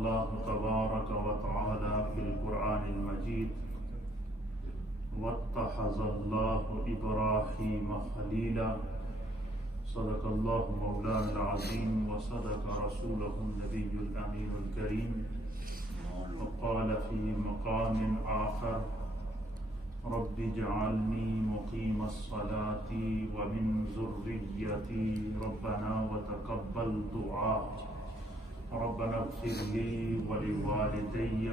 الله تبارك وتعالى في القرآن المجيد واتخذ الله إبراهيم خليلا صدق الله مولانا العظيم وصدق رسوله النبي الأمين الكريم وقال في مقام آخر رب اجعلني مقيم الصلاة ومن ذريتي ربنا وتقبل دعاء ربنا اغفر لي ولوالدي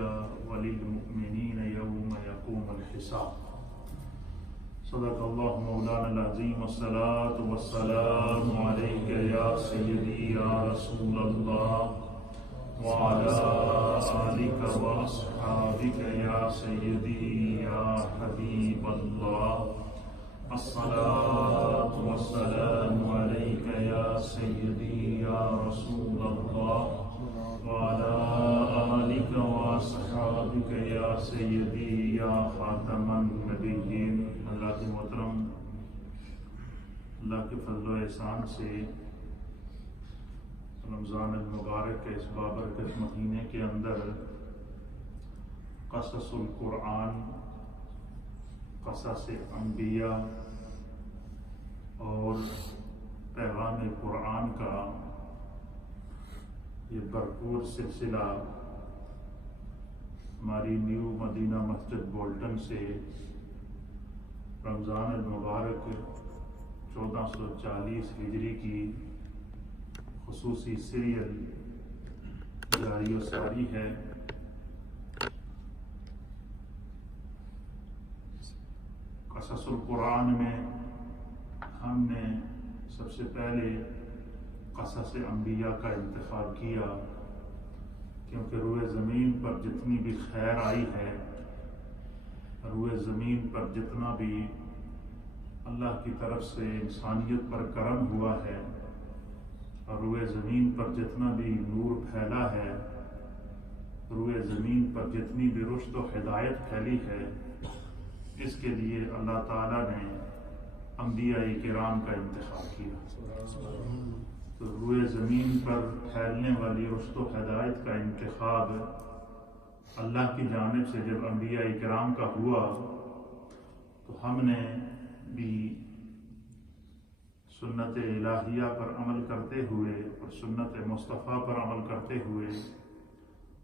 وللمؤمنين يوم يقوم الحساب صدق الله مولانا العظيم والصلاة والسلام عليك يا سيدي يا رسول الله وعلى آلك وأصحابك يا سيدي يا حبيب الله الصلاة والسلام عليك يا سيدي يا رسول الله وعلى آلك وأصحابك يا سيدي يا خاتم النبيين۔ اللہ کے محترم، اللہ کے فضل و احسان سے رمضان المبارک کے اس بابرکت مہینے کے اندر قصص القرآن، قصص انبیاء اور پیغام قرآن کا یہ بھرپور سلسلہ ہماری نیو مدینہ مسجد بولٹن سے رمضان المبارک 1440 ہجری کی خصوصی سیریل جاری و ساری ہے۔ قصص القرآن میں ہم نے سب سے پہلے قصص انبیاء کا انتخاب کیا، کیونکہ روئے زمین پر جتنی بھی خیر آئی ہے، روئے زمین پر جتنا بھی اللہ کی طرف سے انسانیت پر کرم ہوا ہے اور روئے زمین پر جتنا بھی نور پھیلا ہے، روئے زمین پر جتنی بھی رشد و ہدایت پھیلی ہے، اس کے لیے اللہ تعالیٰ نے انبیاء کرام کا انتخاب کیا۔ تو روئے زمین پر پھیلنے والی رشد و ہدایت کا انتخاب اللہ کی جانب سے جب انبیاء کرام کا ہوا تو ہم نے بھی سنت الہیہ پر عمل کرتے ہوئے اور سنت مصطفیٰ پر عمل کرتے ہوئے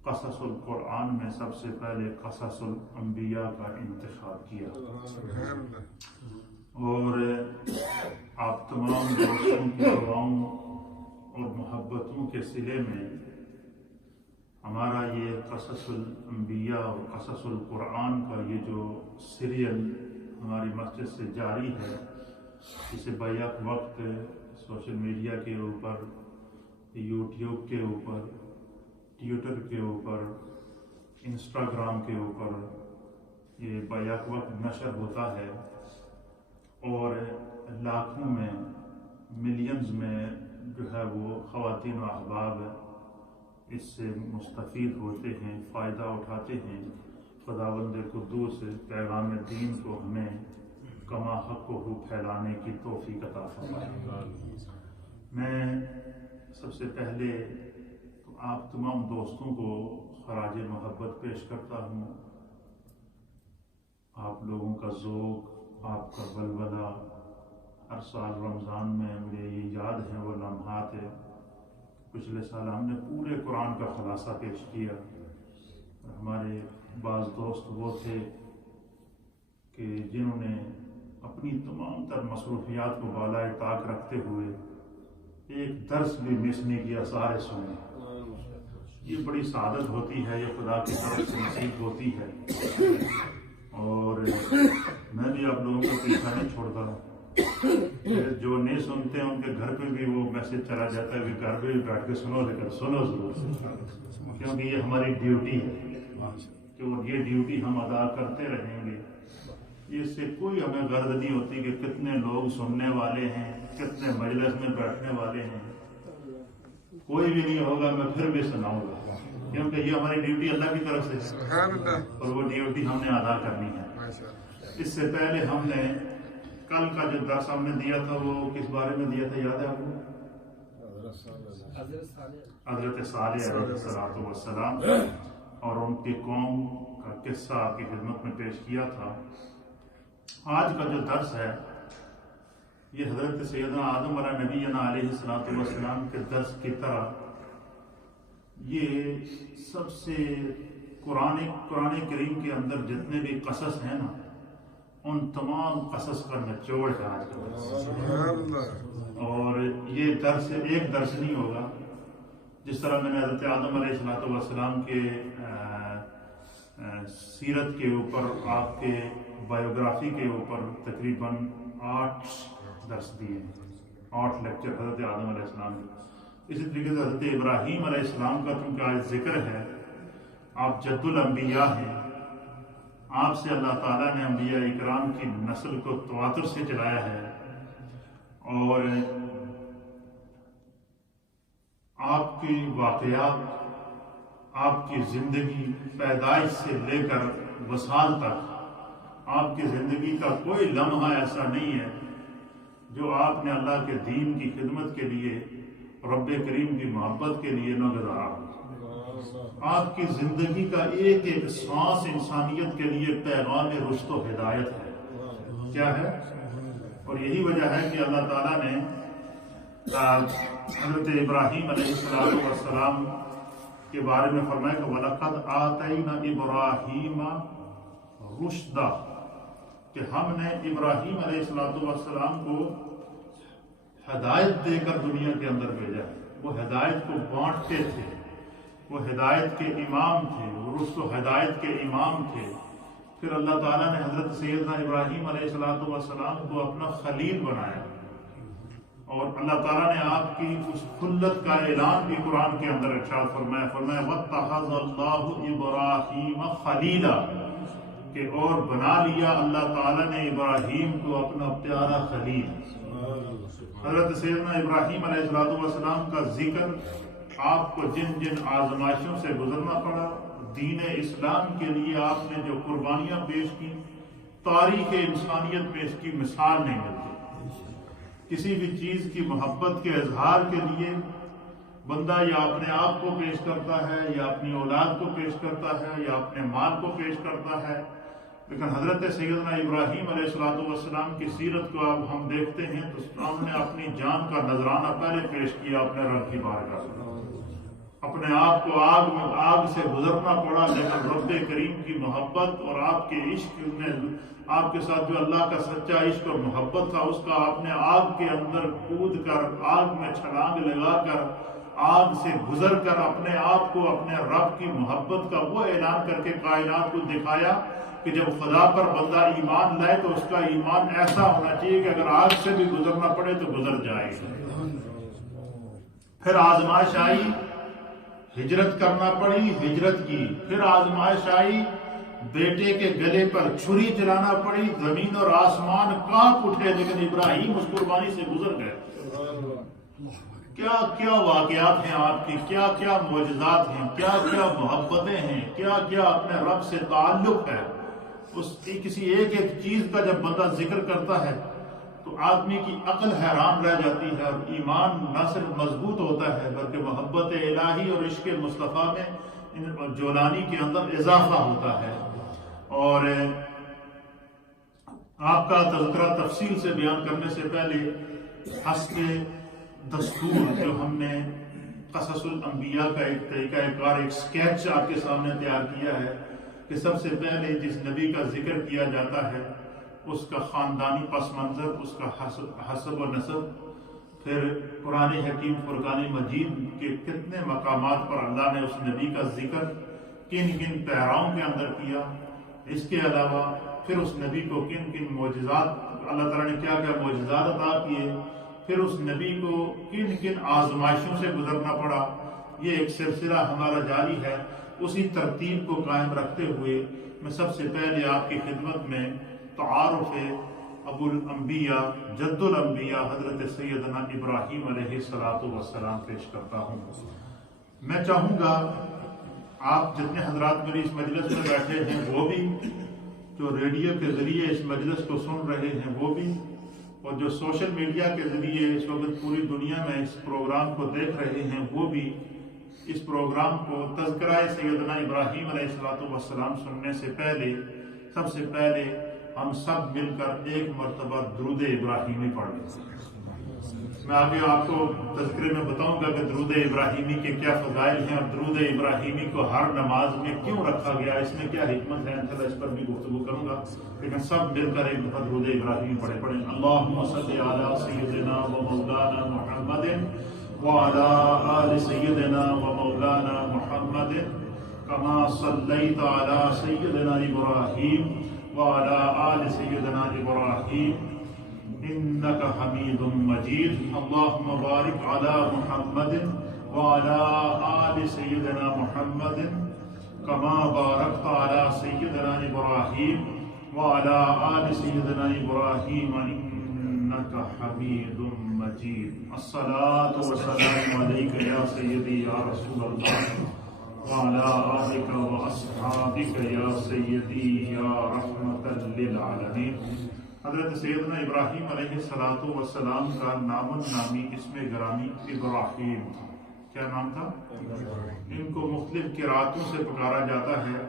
قصص القرآن میں سب سے پہلے قصص الانبیاء کا انتخاب کیا۔ اور آپ تمام دوستوں کی دعاؤں اور محبتوں کے صلے میں ہمارا یہ قصص الانبیاء اور قصص القرآن کا یہ جو سیریل ہماری مسجد سے جاری ہے، اسے بیک وقت سوشل میڈیا کے اوپر، یوٹیوب کے اوپر، ٹویٹر کے اوپر، انسٹاگرام کے اوپر یہ بیک وقت نشر ہوتا ہے اور لاکھوں میں، ملینز میں جو ہے وہ خواتین و احباب اس سے مستفید ہوتے ہیں، فائدہ اٹھاتے ہیں۔ خداوند قدوس پیغام دین کو ہمیں کما حق و پھیلانے کی توفیق عطا فرمائے۔ میں سب سے پہلے تو آپ تمام دوستوں کو خراج محبت پیش کرتا ہوں۔ آپ لوگوں کا ذوق، آپ کا ولولہ، ہر سال رمضان میں مجھے یہ یاد ہے وہ لمحات ہے، پچھلے سال ہم نے پورے قرآن کا خلاصہ پیش کیا اور ہمارے بعض دوست وہ تھے کہ جنہوں نے اپنی تمام تر مصروفیات کو بالائے طاق رکھتے ہوئے ایک درس بھی مس نہیں کیا، سارے سنے۔ یہ بڑی سعادت ہوتی ہے، یہ خدا کی طرف سے نصیب ہوتی ہے، اور میں بھی آپ لوگوں کو پیچھا نہیں چھوڑتا۔ جو نہیں سنتے ہیں ان کے گھر پہ بھی وہ میسج چلا جاتا ہے کہ گھر پہ بھی بیٹھ کے سنو، لیکن سنو ضرور، کیونکہ یہ ہماری ڈیوٹی ہے کہ یہ ڈیوٹی ہم ادا کرتے رہیں گے۔ اس سے کوئی ہمیں غرض نہیں ہوتی کہ کتنے لوگ سننے والے ہیں، کتنے مجلس میں بیٹھنے والے ہیں، کوئی بھی نہیں ہوگا، میں پھر بھی سناؤں گا، کیونکہ یہ ہماری ڈیوٹی اللہ کی طرف سے ہے اور وہ ڈیوٹی ہم نے ادا کرنی ہے۔ اس سے پہلے ہم نے کل کا جو درس ہم نے دیا تھا وہ کس بارے میں دیا تھا، یاد ہے آپ کو؟ حضرت صالح علیہ السلام اور ان کی قوم کا قصہ آپ کی خدمت میں پیش کیا تھا۔ آج کا جو درس ہے یہ حضرت سیدنا آدم علیہ نبینا علیہ السلام کے درس کی طرح یہ سب سے قرآن کریم کے اندر جتنے بھی قصص ہیں نا ان تمام قصص کا نچوڑ ہے آج کا درس۔ اور یہ درس ایک درس نہیں ہوگا، جس طرح میں نے حضرت آدم علیہ السلام کے سیرت کے اوپر، آپ کے بایوگرافی کے اوپر تقریباً 8 درس دیے، 8 لیکچر حضرت آدم علیہ السلام کے۔ اسی طریقے سے حضرت ابراہیم علیہ السلام کا چونکہ آج ذکر ہے، آپ جد الانبیاء ہیں، آپ سے اللہ تعالیٰ نے انبیاء اکرام کی نسل کو تواتر سے چلایا ہے، اور آپ کی واقعات، آپ کی زندگی پیدائش سے لے کر وصال تک، آپ کی زندگی کا کوئی لمحہ ایسا نہیں ہے جو آپ نے اللہ کے دین کی خدمت کے لیے، رب کریم کی محبت کے لیے نہ گزارا ہو۔ آپ کی زندگی کا ایک ایک سانس انسانیت کے لیے پیغام رشد و ہدایت ہے۔ کیا ہے؟ اور یہی وجہ ہے کہ اللہ تعالیٰ نے حضرت ابراہیم علیہ السلام کے بارے میں فرمایا کہ وَلَقَدْ آتَيْنَا إِبْرَاهِيمَ رُشْدًا، کہ ہم نے ابراہیم علیہ السلام کو ہدایت دے کر دنیا کے اندر بھیجا۔ وہ ہدایت کو بانٹتے تھے، وہ ہدایت کے امام تھے، وہ رشد و ہدایت کے امام تھے۔ پھر اللہ تعالیٰ نے حضرت سیدنا ابراہیم علیہ السلام کو اپنا خلیل بنایا، اور اللہ تعالیٰ نے آپ کی اس خلت کا اعلان بھی قرآن کے اندر ارشاد فرمایا وَاتَّخَذَ اللَّهُ إِبْرَاهِيمَ خَلِيلًا، کہ اور بنا لیا اللہ تعالیٰ نے ابراہیم کو اپنا پیارا خلیل۔ حضرت سیدنا ابراہیم علیہ السلام کا ذکر، آپ کو جن جن آزمائشوں سے گزرنا پڑا، دین اسلام کے لیے آپ نے جو قربانیاں پیش کی، تاریخ انسانیت میں اس کی مثال نہیں ملتی۔ کسی بھی چیز کی محبت کے اظہار کے لیے بندہ یا اپنے آپ کو پیش کرتا ہے، یا اپنی اولاد کو پیش کرتا ہے، یا اپنے مال کو پیش کرتا ہے، لیکن حضرت سیدنا ابراہیم علیہ السلام کی سیرت کو اب ہم دیکھتے ہیں تو انہوں نے اپنی جان کا نذرانہ پہلے پیش کیا اپنے رب کی بارگاہ میں۔ اپنے آپ کو آگ سے گزرنا پڑا، لیکن رب کریم کی محبت اور آپ کے عشق نے آپ کے ساتھ جو اللہ کا سچا عشق اور محبت تھا، اس کا آپ نے آگ کے اندر کود کر، آگ میں چھلانگ لگا کر، آگ سے گزر کر اپنے آپ کو اپنے رب کی محبت کا وہ اعلان کر کے کائنات کو دکھایا کہ جب خدا پر بندہ ایمان لائے تو اس کا ایمان ایسا ہونا چاہیے کہ اگر آگ سے بھی گزرنا پڑے تو گزر جائے گا۔ پھر آزمائش آئی، ہجرت کرنا پڑی، ہجرت کی۔ پھر آزمائش آئی، بیٹے کے گلے پر چھری چلانا پڑی، زمین اور آسمان کانپ اٹھے، لیکن ابراہیم اس قربانی سے گزر گئے۔ کیا کیا واقعات ہیں آپ کی، کیا کیا معجزات ہیں، کیا کیا محبتیں ہیں، کیا کیا اپنے رب سے تعلق ہے۔ اس کی کسی ایک ایک چیز کا جب بندہ ذکر کرتا ہے تو آدمی کی عقل حیران رہ جاتی ہے، اور ایمان نہ صرف مضبوط ہوتا ہے بلکہ محبت الہی اور عشق مصطفیٰ میں جولانی کے اندر اضافہ ہوتا ہے۔ اور آپ کا تذکرہ تفصیل سے بیان کرنے سے پہلے حسب دستور جو ہم نے قصص الانبیاء کا ایک طریقہ کار، ایک سکیچ آپ کے سامنے تیار کیا ہے کہ سب سے پہلے جس نبی کا ذکر کیا جاتا ہے اس کا خاندانی پس منظر، اس کا حسب و نسب، پھر قرآن حکیم فرقان مجید کے کتنے مقامات پر اللہ نے اس نبی کا ذکر کن کن پیراؤں کے اندر کیا، اس کے علاوہ پھر اس نبی کو کن کن معجزات اللہ تعالیٰ نے کیا کیا معجزات عطا کیے، پھر اس نبی کو کن کن آزمائشوں سے گزرنا پڑا۔ یہ ایک سلسلہ ہمارا جاری ہے۔ اسی ترتیب کو قائم رکھتے ہوئے میں سب سے پہلے آپ کی خدمت میں تعارف ابو الانبیاء جد الانبیاء حضرت سیدنا ابراہیم علیہ السلام پیش کرتا ہوں۔ میں چاہوں گا آپ جتنے حضرات میری اس مجلس میں بیٹھے ہیں وہ بھی، جو ریڈیو کے ذریعے اس مجلس کو سن رہے ہیں وہ بھی، اور جو سوشل میڈیا کے ذریعے اس وقت پوری دنیا میں اس پروگرام کو دیکھ رہے ہیں وہ بھی اس پروگرام کو تذکرہ سیدنا ابراہیم علیہ السلام سننے سے پہلے سب سے پہلے ہم سب مل کر ایک مرتبہ درود ابراہیمی پڑھ لیں۔ میں آگے آپ کو تذکرے میں بتاؤں گا کہ درود ابراہیمی کے کیا فضائل ہیں اور درود ابراہیمی کو ہر نماز میں کیوں رکھا گیا، اس میں کیا حکمت ہے، انشاءاللہ اس پر بھی گفتگو کروں گا، لیکن سب مل کر ایک دفعہ درود ابراہیمی پڑھیں۔ اللہم صلی علی سیدنا و مولانا محمد وعلی آل سیدنا و مولانا محمد کما صلیت علی سیدنا ابراہیم وعلی آل سیدنا ابراہیم انک حمید مجید۔ اللہم بارک علی محمد وعلی آل سیدنا محمد کما بارکت علی سیدنا ابراہیم وعلی آل سیدنا ابراہیم انک حمید مجید۔ الصلاۃ والسلام علیک یا سیدی یا رسول اللہ وعلی آلک واصحابک یا سیدی یا رحمۃ للعالمین۔ حضرت سیدنا ابراہیم علیہ السلام کا نام النامی اسم گرامی ابراہیم تھا۔ کیا نام تھا؟ ان کو مختلف قراتوں سے پکارا جاتا ہے۔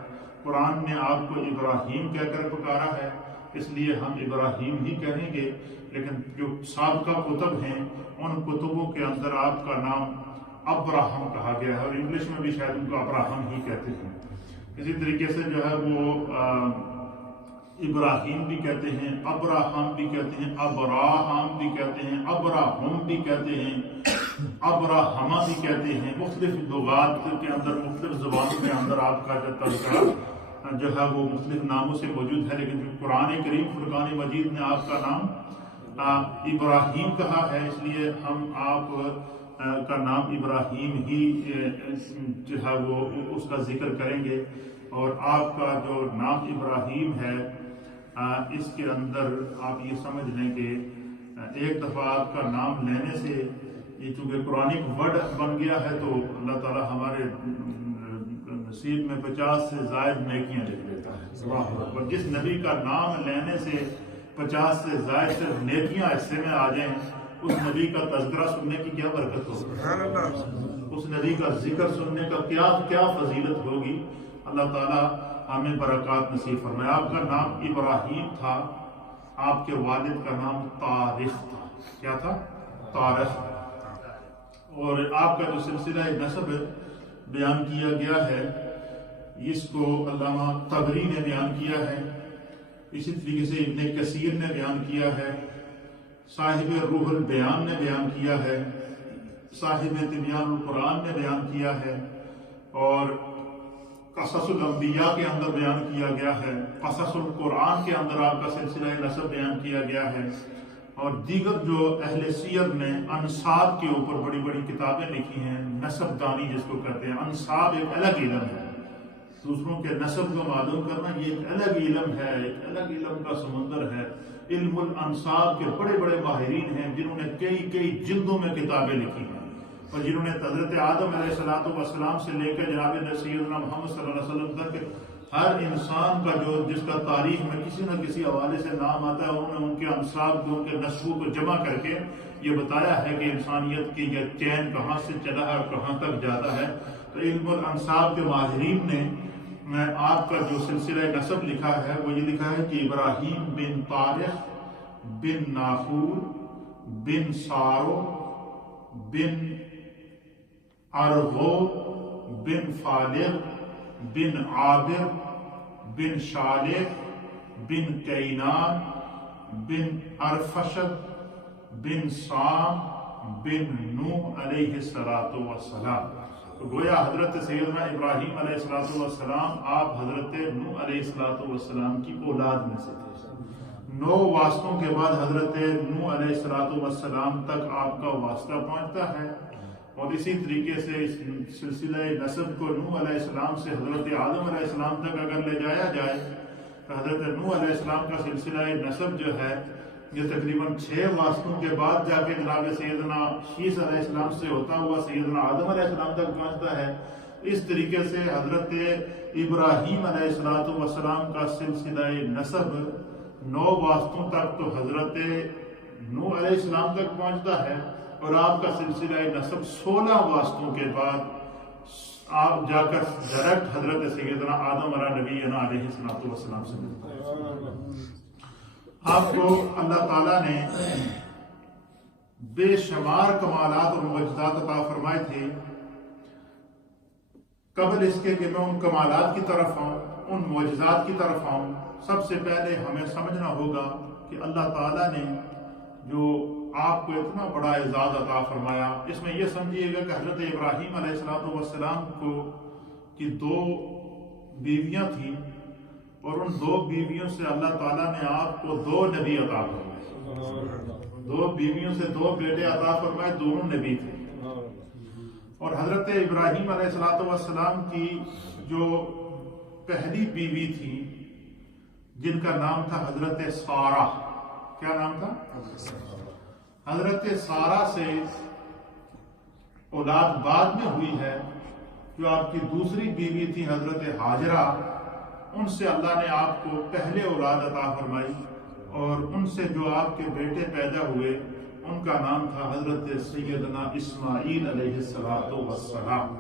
قرآن نے آپ کو ابراہیم کہہ کر پکارا ہے، اس لیے ہم ابراہیم ہی کہیں گے، لیکن جو سابقہ کتب ہیں ان کتبوں کے اندر آپ کا نام ابراہم کہا گیا ہے، اور انگلش میں بھی شاید ان کو ابراہم ہی کہتے ہیں۔ اسی طریقے سے جو ہے وہ ابراہیم بھی کہتے ہیں، ابراہم بھی کہتے ہیں، ابراہم بھی کہتے ہیں، ابراہم بھی کہتے ہیں، ابراہمہ بھی کہتے ہیں۔ مختلف لغات کے اندر، مختلف زبانوں کے اندر آپ کا جو تذکرہ جو ہے وہ مختلف ناموں سے موجود ہے، لیکن جو قرآن کریم فرقان مجید نے آپ کا نام ابراہیم کہا ہے، اس لیے ہم آپ کا نام ابراہیم ہی جو ہے وہ اس کا ذکر کریں گے۔ اور آپ کا جو نام ابراہیم ہے اس کے اندر آپ یہ سمجھ لیں کہ ایک دفعہ آپ کا نام لینے سے یہ چونکہ قرآنک ورڈ بن گیا ہے تو اللہ تعالیٰ ہمارے نصیب میں 50 سے زائد نیکیاں لکھ دیتا ہے۔ اور جس نبی کا نام لینے سے 50 سے زائد صرف نیکیاں حصے میں آ جائیں، اس نبی کا تذکرہ سننے کی کیا برکت ہوگی، اس نبی کا ذکر سننے کا کیا فضیلت ہوگی۔ اللہ تعالیٰ ہمیں برکات نصیب فرمائے۔ آپ کا نام ابراہیم تھا، آپ کے والد کا نام طارق تھا۔ کیا تھا؟ طارق۔ اور آپ کا جو سلسلہ نسب بیان کیا گیا ہے اس کو علامہ طبری نے بیان کیا ہے، اسی طریقے سے ابن کثیر نے بیان کیا ہے، صاحب روح البیان نے بیان کیا ہے، صاحب تبیان القرآن نے بیان کیا ہے، اور قصص الانبیاء کے اندر بیان کیا گیا ہے، قصص القرآن کے اندر آپ کا سلسلہ نسب بیان کیا گیا ہے، اور دیگر جو اہل سیر نے انساب کے اوپر بڑی بڑی کتابیں لکھی ہیں، نسب دانی جس کو کہتے ہیں۔ انساب ایک الگ علم ہے، دوسروں کے نسب کو معلوم کرنا یہ ایک الگ علم ہے، ایک الگ علم کا سمندر ہے۔ علم الانساب کے بڑے بڑے ماہرین ہیں جنہوں نے کئی جلدوں میں کتابیں لکھی ہیں، اور جنہوں نے حضرت آدم علیہ السلام سے لے کر جناب سیدنا محمد صلی اللہ علیہ وسلم تک ہر انسان کا جس کا تاریخ میں کسی نہ کسی حوالے سے نام آتا ہے، انہوں نے ان کے انساب کو، ان کے نسبوں کو جمع کر کے یہ بتایا ہے کہ انسانیت کی یہ چین کہاں سے چلا ہے اور کہاں تک جاتا ہے۔ تو علم الانساب کے ماہرین نے آپ کا جو سلسلہ نسب لکھا ہے وہ یہ لکھا ہے کہ ابراہیم بن طارق بن ناخور بن سارو بن ارغو بن فالغ بن عابر بن شالح بن کینان بن ارفشد بن سام بن نوح علیہ السلام۔ تو گویا حضرت سیدنا ابراہیم علیہ السلام آپ حضرت نوح علیہ السلام کی اولاد میں سے تھے۔ 9 واسطوں کے بعد حضرت نوح علیہ السلام تک آپ کا واسطہ پہنچتا ہے، اور اسی طریقے سے اس سلسلہ نسب کو نوح علیہ السلام سے حضرت آدم علیہ السلام تک اگر لے جایا جائے تو حضرت نوح علیہ السلام کا سلسلہ نسب جو ہے یہ تقریباً 6 واسطوں کے بعد جا کے جناب سیدنا شیس علیہ السلام سے ہوتا ہوا سیدنا آدم علیہ السلام تک پہنچتا ہے۔ اس طریقے سے حضرت ابراہیم علیہ السلام کا سلسلہ نسب 9 واسطوں تک تو حضرت نوح علیہ السلام تک پہنچتا ہے، اور آپ کا سلسلہ نسب 16 واسطوں کے بعد آپ جا کر ڈائریکٹ حضرت سیدنا آدم علیہ نبینا علیہ السلام سے ملتا ہے۔ آپ کو اللہ تعالیٰ نے بے شمار کمالات اور معجزات عطا فرمائے تھے۔ قبل اس کے کہ میں ان کمالات کی طرف آؤں، ان معجزات کی طرف آؤں، سب سے پہلے ہمیں سمجھنا ہوگا کہ اللہ تعالیٰ نے جو آپ کو اتنا بڑا اعزاز عطا فرمایا، اس میں یہ سمجھیے گا کہ حضرت ابراہیم علیہ السلام کو کی 2 بیویاں تھیں، اور ان 2 بیویوں سے اللہ تعالیٰ نے آپ کو 2 نبی عطا فرمائے، 2 بیویوں سے 2 بیٹے عطا فرمائے، دونوں نبی تھے۔ اور حضرت ابراہیم علیہ السلام کی جو پہلی بیوی تھی جن کا نام تھا حضرت سارہ، کیا نام تھا؟ حضرت سارہ سے اولاد بعد میں ہوئی ہے۔ جو آپ کی دوسری بیوی تھی حضرت ہاجرہ، ان سے اللہ نے آپ کو پہلے اولاد عطا فرمائی، اور ان سے جو آپ کے بیٹے پیدا ہوئے ان کا نام تھا حضرت سیدنا اسماعیل علیہ السلام۔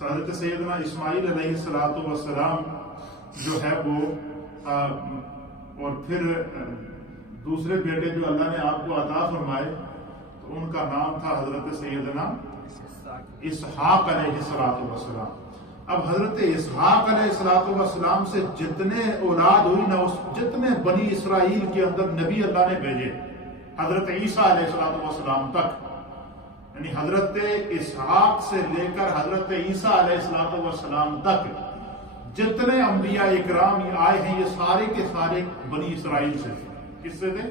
حضرت سیدنا اسماعیل علیہ السلام جو ہے وہ اور پھر دوسرے بیٹے جو اللہ نے آپ کو عطا فرمائے تو ان کا نام تھا حضرت سیدنا اسحاق علیہ السلام۔ اب حضرت اسحاق علیہ السلام سے جتنے اولاد ہوئی نا، جتنے بنی اسرائیل کے اندر نبی اللہ نے بھیجے حضرت عیسیٰ علیہ السلام تک، یعنی حضرت اسحاق سے لے کر حضرت عیسیٰ علیہ السلام تک جتنے انبیاء اکرام آئے ہیں یہ سارے کے سارے بنی اسرائیل سے تھے۔ کس سے تھے؟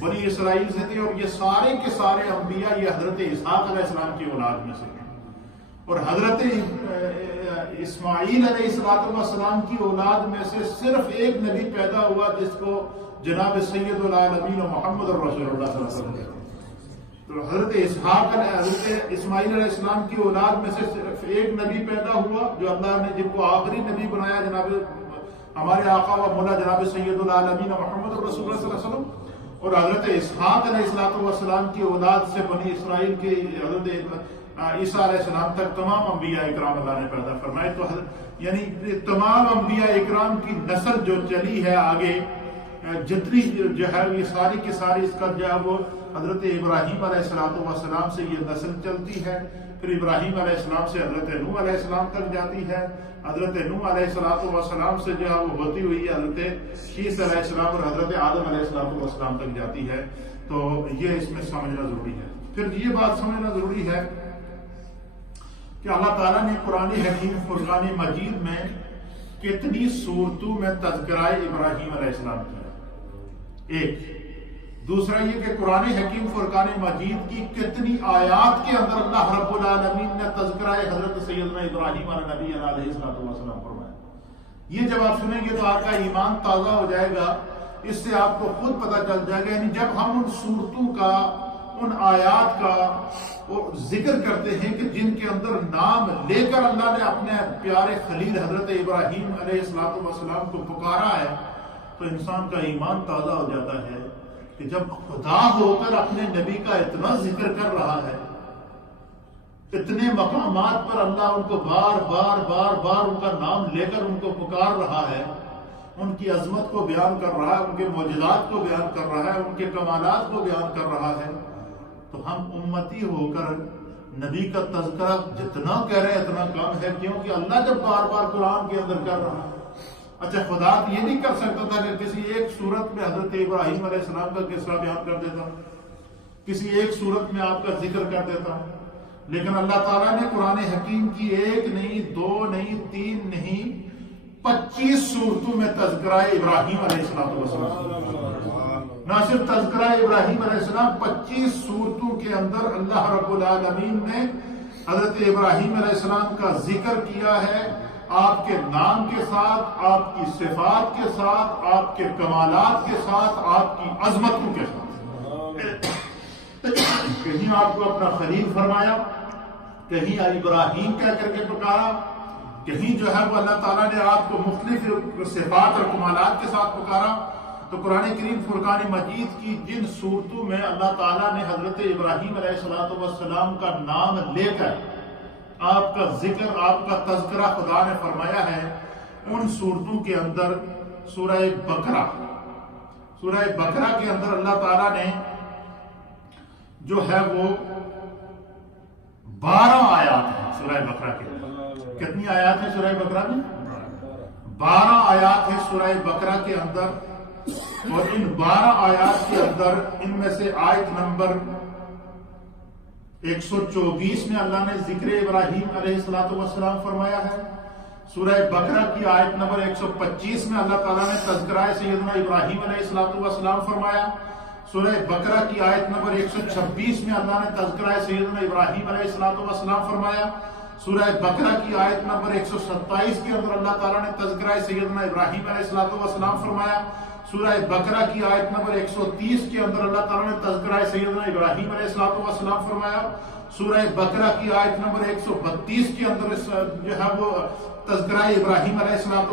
بنی اسرائیل سے تھے، اور یہ سارے کے سارے انبیاء یہ حضرت اسحاق علیہ السلام کی اولاد میں سے تھے۔ اور حضرت اسماعیل علیہ السلام کی اولاد میں سے صرف ایک نبی پیدا ہوا جس کو جناب سید العالمین محمد رسول اللہ صلی اللہ علیہ وسلم۔ تو حضرت اسماعیل علیہ السلام کی اولاد میں سے صرف ایک نبی پیدا ہوا جو اللہ نے جن کو آخری نبی بنایا، جناب ہمارے آقا و مولا جناب سید العالمین محمد رسول اللہ صلی اللہ علیہ وسلم۔ اور حضرت اسحاق علیہ السلام کی اولاد سے بنی اسرائیل کے حضرت عیسیٰ علیہ السلام تک تمام انبیاء اکرام اللہ نے پیدا فرمائے۔ تو یعنی تمام انبیاء اکرام کی نسل جو چلی ہے آگے، جتنی جو ہے یہ ساری کی ساری اس کا جو ہے وہ حضرت ابراہیم علیہ السلام سے یہ نسل چلتی ہے، پھر ابراہیم علیہ السلام سے حضرت نوح علیہ السلام تک جاتی ہے، حضرت نوح علیہ السلام سے جو ہے وہ ہوتی ہوئی حضرت شیث علیہ السلام اور حضرت آدم علیہ السلام تک جاتی ہے۔ تو یہ اس میں سمجھنا ضروری ہے۔ پھر یہ بات سمجھنا ضروری ہے کہ اللہ تعالیٰ نے قرآن حکیم فرقان مجید میں کتنی صورتوں میں تذکرہ ابراہیم علیہ السلام کیا، ایک۔ دوسرا یہ کہ قرآن حکیم فرقان مجید کی کتنی آیات کے اندر اللہ رب العالمین نے تذکرہ حضرت سیدنا ابراہیم علیہ نبی علیہ السلام فرمایا۔ یہ جب آپ سنیں گے تو آپ کا ایمان تازہ ہو جائے گا، اس سے آپ کو خود پتہ چل جائے گا۔ یعنی جب ہم ان صورتوں کا، ان آیات کا ذکر کرتے ہیں کہ جن کے اندر نام لے کر اللہ نے اپنے پیارے خلیل حضرت ابراہیم علیہ السلام کو پکارا ہے، تو انسان کا ایمان تازہ ہو جاتا ہے کہ جب خدا ہو کر اپنے نبی کا اتنا ذکر کر رہا ہے، اتنے مقامات پر اللہ ان کو بار بار ان کا نام لے کر ان کو پکار رہا ہے، ان کی عظمت کو بیان کر رہا ہے، ان کے معجزات کو بیان کر رہا ہے، ان کے کمالات کو بیان کر رہا ہے، تو ہم امتی ہو کر نبی کا تذکرہ جتنا کہہ رہے ہیں اتنا کم ہے، کیونکہ اللہ جب بار بار قرآن کے اندر کر رہا ہے۔ اچھا، خدا یہ نہیں کر سکتا تھا کہ کسی ایک صورت میں حضرت ابراہیم علیہ السلام کا قصہ بیان کر دیتا، کسی ایک صورت میں آپ کا ذکر کر دیتا، لیکن اللہ تعالیٰ نے قرآن حکیم کی 1 نہیں 2 نہیں 3 نہیں 25 صورتوں میں تذکرہ ابراہیم علیہ السلام، نہ صرف تذکرہ ابراہیم علیہ السلام، 25 صورتوں کے اندر اللہ رب العالمین نے حضرت ابراہیم علیہ السلام کا ذکر کیا ہے، آپ کے نام کے ساتھ، آپ کی صفات کے ساتھ، آپ کے کمالات کے ساتھ، آپ کی عظمتوں کے ساتھ۔ کہیں آپ کو اپنا خلیل فرمایا، کہیں ابراہیم کہہ کر کے پکارا، کہیں جو ہے وہ اللہ تعالیٰ نے آپ کو مختلف صفات اور کمالات کے ساتھ پکارا، تو قرآن کریم فرقان مجید کی جن صورتوں میں اللہ تعالیٰ نے حضرت ابراہیم علیہ السلام کا نام لے کر آپ کا ذکر، آپ کا تذکرہ خدا نے فرمایا ہے، ان صورتوں کے اندر سورہ بقرہ کے اندر اللہ تعالیٰ نے جو ہے وہ 12 آیات ہیں سورہ بقرہ کے اندر۔ کتنی آیات ہیں سورہ بقرہ میں؟ 12 آیات ہیں سورہ بقرہ کے اندر، اور ان 12 آیات کے اندر ان میں سے آیت نمبر 124 میں اللہ نے ذکر ابراہیم علیہ السلام فرمایا ہے۔ سورہ بقرہ کی آیت نمبر 125 میں اللہ تعالیٰ نے تذکرہ سیدنا ابراہیم علیہ السلام فرمایا۔ سورہ بقرہ کی آیت نمبر 126 میں اللہ نے تذکرہ سیدنا ابراہیم علیہ السلام فرمایا۔ سورہ بقرہ کی آیت نمبر 127 کے اندر اللہ تعالیٰ نے تذکرہ سیدنا ابراہیم علیہ السلام فرمایا۔ سورہ بقرہ کی آیت نمبر 130 کے اندر اللہ تعالیٰ نے تذکرہ سیدنا ابراہیم علیہ السلام فرمایا۔ سورہ بقرہ کی آیت نمبر 132 کے اندر جو ہے وہ تذکرہ ابراہیم علیہ السلام،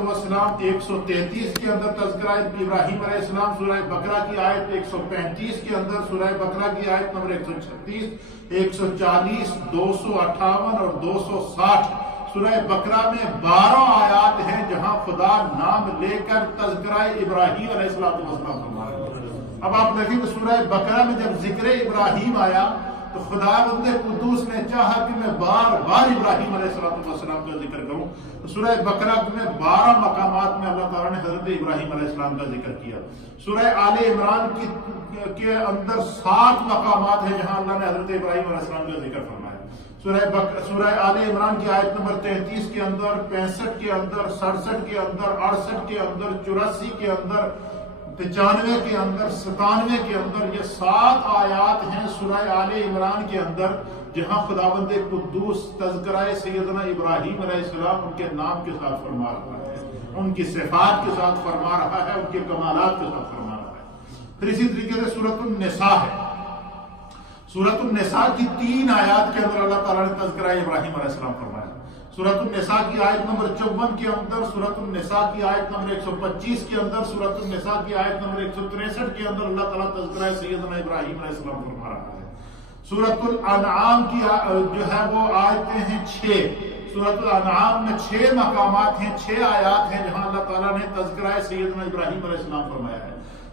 133 کے اندر تذکرہ ابراہیم علیہ السلام، سورہ بقرہ کی آیت 135 کے اندر سورہ بقرہ کی آیت نمبر 136، 140، 258 اور 260 سورہ بقرہ میں 12 آیات ہیں جہاں خدا نام لے کر تذکرہ ابراہیم علیہ السلام فرمایا۔ اب آپ دیکھیں کہ سورہ بقرہ میں جب ذکر ابراہیم آیا تو خداوند قدوس نے چاہا کہ میں بار بار ابراہیم علیہ السلام کا ذکر کروں، تو سورہ بقرہ میں 12 مقامات میں اللہ تعالیٰ نے حضرت ابراہیم علیہ السلام کا ذکر کیا۔ سورہ آل عمران کے اندر 7 مقامات ہیں جہاں اللہ نے حضرت ابراہیم علیہ السلام کا ذکر فرمایا۔ سورہ آل عمران کی آیت نمبر 33 کے اندر، 65 کے اندر، 67 کے اندر، 68 کے اندر، 84 کے اندر، 95 کے اندر، 97 کے اندر، یہ 7 آیات ہیں سورہ آل عمران کے اندر جہاں خداوند قدوس تذکرہ سیدنا ابراہیم علیہ السلام ان کے نام کے ساتھ فرما رہا ہے، ان کی صفات کے ساتھ فرما رہا ہے، ان کے کمالات کے ساتھ فرما رہا ہے۔ پھر اسی طریقے سے سورۃ النساء ہے۔ سورۃ النساء کی 3 آیات کے اندر اللہ تعالیٰ نے تذکرہ ابراہیم علیہ السلام فرمایا۔ سورۃ النساء کی آیت نمبر 54 کے اندر، سورۃ النساء کی آیت نمبر 125 کے اندر، سورۃ النساء کی آیت نمبر 163 کے اندر اللہ تعالیٰ تذکرہ سیدنا ابراہیم علیہ السلام فرما رہا ہے۔ سورۃ الانعام کی جو ہے وہ آیتیں ہیں 6۔ سورۃ الانعام میں 6 مقامات ہیں، 6 آیات ہیں جہاں اللہ تعالیٰ نے تذکرہ سیدنا ابراہیم علیہ السلام فرمایا ہے۔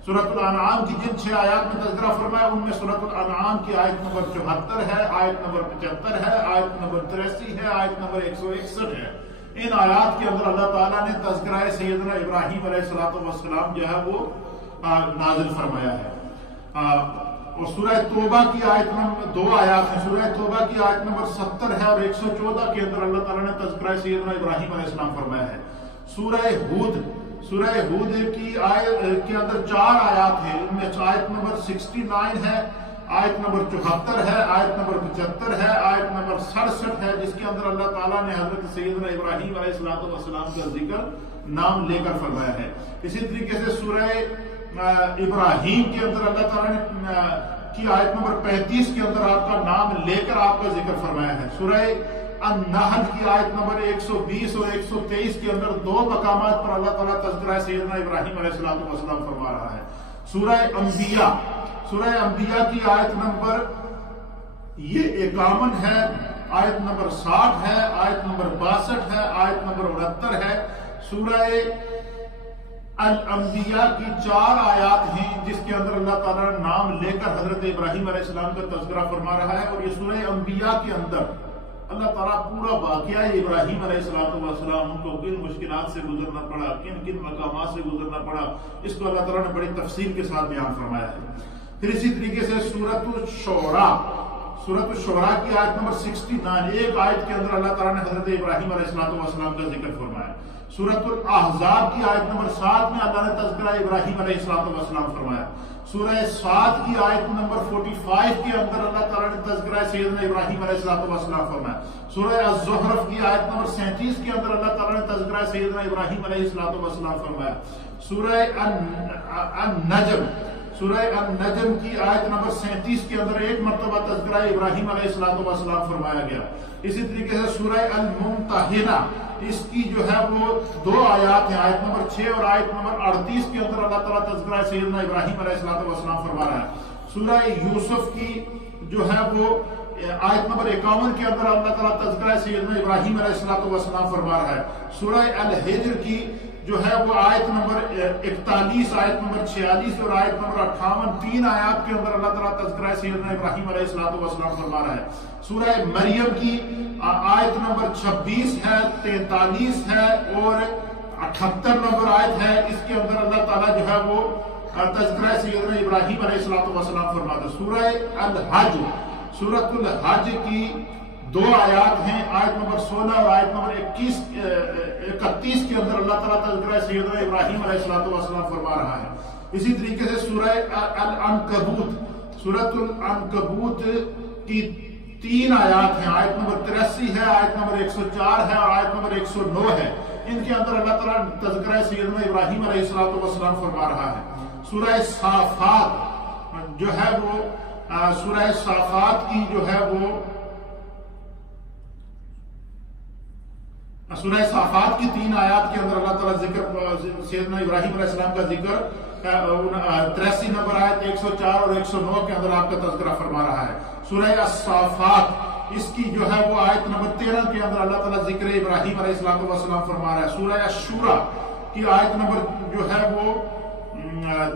سورۃ الانعام کی جن 6 آیات میں تذکرہ فرمایا ان میں سورۃ الانعام کی آیت نمبر 74 ہے، آیت نمبر 75 ہے، آیت نمبر 83 ہے، آیت نمبر 161 ہے۔ ان آیات کے اندر اللہ تعالیٰ نے تذکرہ سیدنا ابراہیم علیہ السلام جو ہے وہ نازل فرمایا ہے۔ اور سورہ توبہ کی آیت نمبر 2 آیات ہیں، سورہ توبہ کی آیت نمبر 70 ہے اور 114 کے اندر اللہ تعالیٰ نے تذکرہ سیدنا ابراہیم علیہ السلام فرمایا ہے۔ سورہ ہود کی آیت کے اندر 4 آیات ہیں، ان میں آیت نمبر 69 ہے، آیت نمبر 74 ہے، آیت نمبر 75 ہے، آیت نمبر 67 ہے، جس کے اندر اللہ تعالیٰ نے حضرت سیدنا ابراہیم علیہ السلام کا ذکر نام لے کر فرمایا ہے۔ اسی طریقے سے سورہ ابراہیم کے اندر اللہ تعالیٰ نے کی آیت نمبر 35 کے اندر آپ کا نام لے کر آپ کا ذکر فرمایا ہے۔ سورہ النحل کی آیت نمبر 120 اور 123 کے اندر 2 مقامات پر اللہ تعالیٰ تذکرہ سیدنا ابراہیم علیہ السلام فرما رہا ہے۔ سورہ انبیاء کی آیت نمبر یہ 51 ہے، آیت نمبر 60 ہے، آیت نمبر 62 ہے، آیت نمبر 69 ہے۔ سورہ الانبیاء کی 4 آیات ہیں جس کے اندر اللہ تعالیٰ نے نام لے کر حضرت ابراہیم علیہ السلام کا تذکرہ فرما رہا ہے، اور یہ سورہ انبیاء کے اندر اللہ تعالیٰ پورا واقعہ ابراہیم علیہ السلام ان کو کن مشکلات سے گزرنا پڑا، کن مقامات سے گزرنا پڑا، اس کو اللہ تعالیٰ نے بڑی تفصیل کے ساتھ بیان فرمایا ہے۔ پھر اسی طریقے سے سورۃ الشعراء کی آیت نمبر 69، ایک آیت کے اندر اللہ تعالیٰ نے حضرت ابراہیم علیہ السلام کا ذکر فرمایا۔ سورۃ الاحزاب کی آیت نمبر 7 میں اللہ نے تذکرہ ابراہیم علیہ السلام فرمایا۔ سورہ صاد کی آیت نمبر 45 کے اندر اللہ تعالیٰ نے تذکرہ سیدنا ابراہیم علیہ السلام فرمایا۔ سورہ الزخرف کی آیت نمبر 37 کے اندر اللہ تعالیٰ نے تذکرہ سیدنا ابراہیم علیہ السلام فرمایا۔ سورہ النجم کی آیت نمبر 37 کے اندر ایک مرتبہ تذکرہ ابراہیم علیہ السلام فرمایا گیا۔ اسی طریقے سے سورہ الممتحنہ اس کی جو ہے وہ 2 آیات ہیں، آیت نمبر 6 اور آیت نمبر 38 کے اندر اللہ تعالیٰ تذکرہ سیدنا ابراہیم علیہ السلام فرما رہا ہے۔ سورہ یوسف کی جو ہے وہ آیت نمبر 51 کے اندر اللہ تعالیٰ تذکرہ سیدنا ابراہیم علیہ السلام فرما رہا ہے۔ سورہ الحجر کی جو ہے وہ آیت نمبر 41، آیت نمبر 46 اور آیت نمبر 58، 3 آیات کے اندر اللہ تعالیٰ تذکرہ سیدنا ابراہیم علیہ السلام فرما رہا ہے۔ سورہ مریم کی آیت نمبر 26 ہے، 43 ہے اور 78 نمبر آیت ہے، اس کے اندر اللہ تعالیٰ جو ہے وہ تذکرہ سیدنا ابراہیم علیہ السلام فرماتا ہے۔ سورہ الحج، سورۃ الحج کی 2 آیات ہیں، آیت نمبر 16 اور آیت نمبر 31 کے اندر اللہ تعالیٰ تذکرہ سیدنا ابراہیم علیہ السلام فرما رہا ہے۔ اسی طریقے سے سورہ العنکبوت، سورۃ العنکبوت کی 3 آیات ہیں، آیت نمبر 83 ہے، آیت نمبر 104 ہے اور آیت نمبر 109 ہے، ان کے اندر اللہ تعالیٰ تذکرہ سیدنا ابراہیم علیہ السلام فرما رہا ہے۔ سورہ صافات جو ہے وہ سورہ صافات کی جو ہے وہ سورہ صافات کی 3 آیات کے اندر اللہ تعالیٰ ذکر سیدنا ابراہیم علیہ السلام کا ذکر 83 نمبر آیت 104 اور 109 کے اندر آپ کا تذکرہ فرما رہا ہے۔ سورہ الصافات اس کی جو ہے وہ آیت نمبر 13 کے اندر اللہ تعالیٰ ذکر ابراہیم علیہ السلام فرما رہا ہے۔ سورہ الشورى کی آیت نمبر جو ہے وہ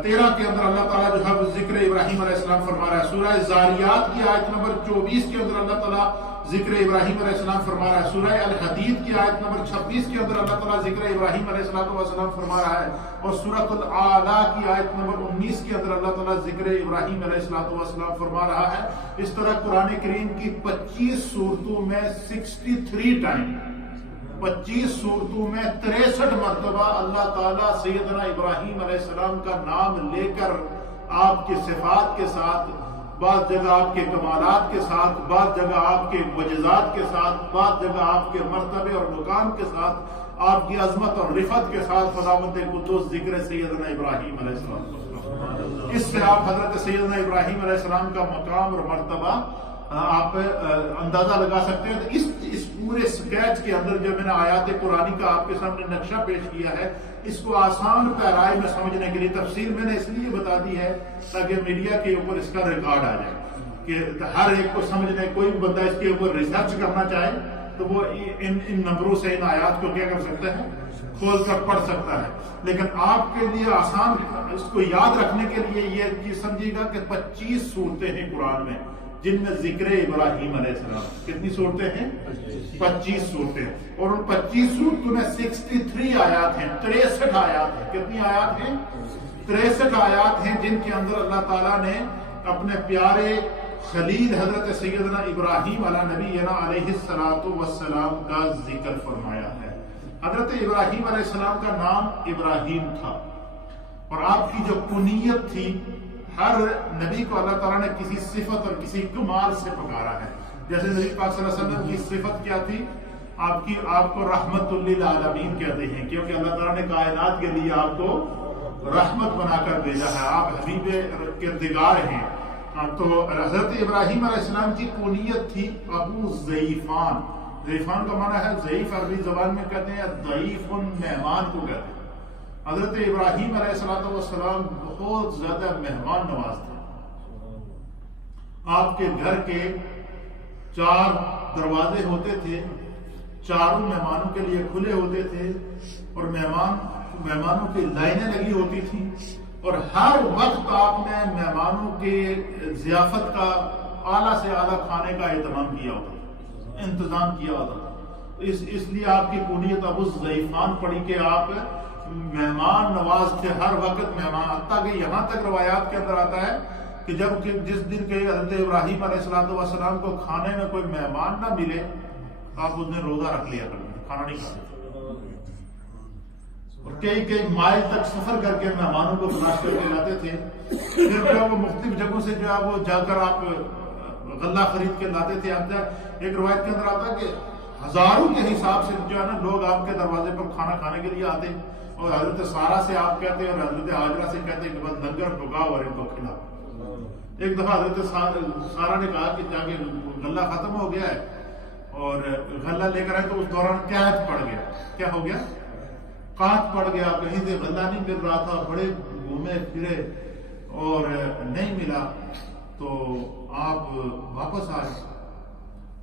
13 کے اندر اللہ تعالیٰ جو ہے وہ ذکر ابراہیم علیہ السلام فرما رہا ہے۔ سورہ زاریات کی آیت نمبر 24 کے اندر اللہ تعالیٰ ذکر ابراہیم علیہ السلام فرما رہا ہے۔ سورہ الحدید کی آیت نمبر 26 کے اندر اللہ تعالیٰ ذکر ابراہیم علیہ السلام فرما رہا ہے، اور سورۃ الاعلیٰ کی آیت نمبر 19 کے اندر اللہ تعالیٰ ذکر ابراہیم علیہ السلام فرما رہا ہے۔ اس طرح قرآن کریم کی 25 صورتوں میں 63 ٹائم 25 صورتوں میں 63 مرتبہ اللہ تعالیٰ سیدنا ابراہیم علیہ السلام کا نام لے کر آپ کے صفات کے ساتھ، بعض جگہ آپ کے کمالات کے ساتھ، بعض جگہ آپ کے معجزات کے ساتھ، بعض جگہ آپ کے مرتبے اور مقام کے ساتھ، آپ کی عظمت اور رفعت کے ساتھ خداوند قدوس ذکر سیدنا ابراہیم علیہ السلام، اس سے آپ حضرت سیدنا ابراہیم علیہ السلام کا مقام اور مرتبہ آپ اندازہ لگا سکتے ہیں۔ تو اس پورے سکیچ کے اندر جو میں نے آیات قرآنی کا آپ کے سامنے نقشہ پیش کیا ہے، اس کو آسان پیرائی میں سمجھنے کے لیے تفصیل میں نے اس لیے بتا دی ہے تاکہ میڈیا کے اوپر اس کا ریکارڈ آ جائے، کہ ہر ایک کو سمجھنے، کوئی بندہ اس کے اوپر ریسرچ کرنا چاہے تو وہ ان نمبروں سے ان آیات کو کیا کر سکتا ہے، کھول کر پڑھ سکتا ہے۔ لیکن آپ کے لیے آسان اس کو یاد رکھنے کے لیے یہ چیز سمجھیے گا کہ 25 صورتیں ہیں قرآن میں جن میں ذکر ابراہیم علیہ السلام، کتنی صورتیں ہیں؟ 25 صورتیں، اور ان 25 صورتوں میں 63 آیات ہیں، 63 آیات ہیں۔ کتنی آیات ہیں؟ 63 آیات ہیں، جن کے اندر اللہ تعالیٰ نے اپنے پیارے خلیل حضرت سیدنا ابراہیم علیہ نبینا علیہ السلام کا ذکر فرمایا ہے۔ حضرت ابراہیم علیہ السلام کا نام ابراہیم تھا، اور آپ کی جو کنیت تھی، ہر نبی کو اللہ تعالیٰ نے کسی صفت اور کسی کمال سے پکارا ہے۔ جیسے نبی پاک صلی اللہ علیہ وسلم کی صفت کیا تھی؟ آپ کو رحمت للعالمین کہتے ہیں، کیونکہ اللہ تعالیٰ نے کائنات کے لیے آپ کو رحمت بنا کر بھیجا ہے، آپ حبیب کردگار ہیں۔ تو حضرت ابراہیم علیہ السلام کی کنیت تھی ابو ضیفان۔ ضیفان کا معنی ہے ضعیف، عربی زبان میں کہتے ہیں ضعیف، مہمان کو کہتے ہیں۔ حضرت ابراہیم علیہ السلام بہت زیادہ مہمان نواز تھے۔ آپ کے گھر کے 4 دروازے ہوتے تھے، چاروں مہمانوں کے لیے کھلے ہوتے تھے، اور مہمانوں کی لائنیں لگی ہوتی تھیں، اور ہر وقت آپ نے مہمانوں کے ضیافت کا اعلیٰ سے اعلیٰ کھانے کا اہتمام کیا ہوتا تھا، انتظام کیا ہوتا تھا۔ اس لیے آپ کی کنیت ابو ضیفان پڑی کہ آپ مہمان نواز تھے، ہر وقت مہمان، حتیٰ کہ یہاں تک روایات کے اندر آتا ہے کہ جس دن کے حضرت ابراہیم علیہ السلام کو کھانے میں کوئی مہمان نہ ملے، آپ اس دن روزہ رکھ لیا کرتے، کھانا نہیں کھاتے، اور کئی مائل تک سفر کر کے مہمانوں کو تلاش کر کے لاتے تھے۔ پھر جو وہ مختلف جگہوں سے جو ہے وہ جا کر آپ غلہ خرید کے لاتے تھے۔ ایک روایت کے اندر آتا ہے کہ ہزاروں کے حساب سے جو ہے نا لوگ آپ کے دروازے پر کھانا کھانے کے لیے آتے، اور حضرت سارا سے آپ کہتے ہیں اور حضرت حاجرہ سے کہتے ہیں کہ بس لنگر پکاؤ اور ان کو کھلاؤ۔ ایک دفعہ حضرت سارا نے کہا کہ جا کے غلہ ختم ہو گیا ہے، اور غلہ لے کر آئے تو اس دوران قحط پڑ گیا. کیا ہو گیا؟ قحط پڑ گیا. کہیں سے غلہ نہیں مل رہا تھا. بڑے گھومے پھرے اور نہیں ملا. تو آپ واپس آئے.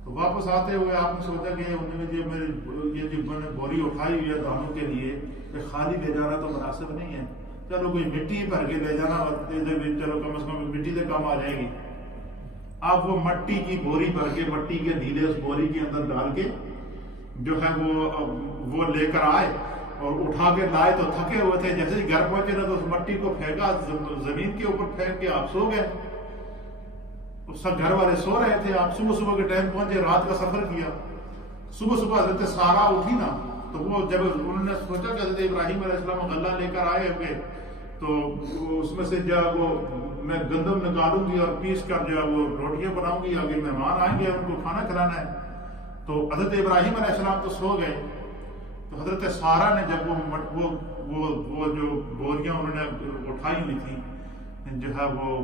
تو واپس آتے ہوئے آپ نے سوچا کہ یہ جو میں نے بوری اٹھائی ہوئی ہے دانوں کے لیے یہ خالی لے جانا تو مناسب نہیں ہے. چلو کوئی مٹی بھر کے لے جانا, چلو کم از کم مٹی سے کام آ جائے گی. آپ وہ مٹی کی بوری بھر کے مٹی کے نیلے اس بوری کے اندر ڈال کے جو ہے وہ لے کر آئے اور اٹھا کے لائے. تو تھکے ہوئے تھے. جیسے ہی گھر پہنچے نا تو اس مٹی کو پھینکا, زمین کے اوپر پھینک کے آپ سو گئے. سب گھر والے سو رہے تھے. آپ صبح کے ٹائم پہنچے, رات کا سفر کیا. صبح حضرت سارا اٹھی نا, تو وہ جب انہوں نے سوچا کہ حضرت ابراہیم علیہ السلام غلہ لے کر آئے ہوئے تو اس میں سے جو وہ میں گندم نکالوں گی اور پیس کر جو وہ روٹیاں بناؤں گی, آگے مہمان آئیں گے ان کو کھانا کھلانا ہے. تو حضرت ابراہیم علیہ السلام تو سو گئے. تو حضرت سارا نے جب وہ جو بوریاں انہوں نے اٹھائی ہوئی تھی جو ہے وہ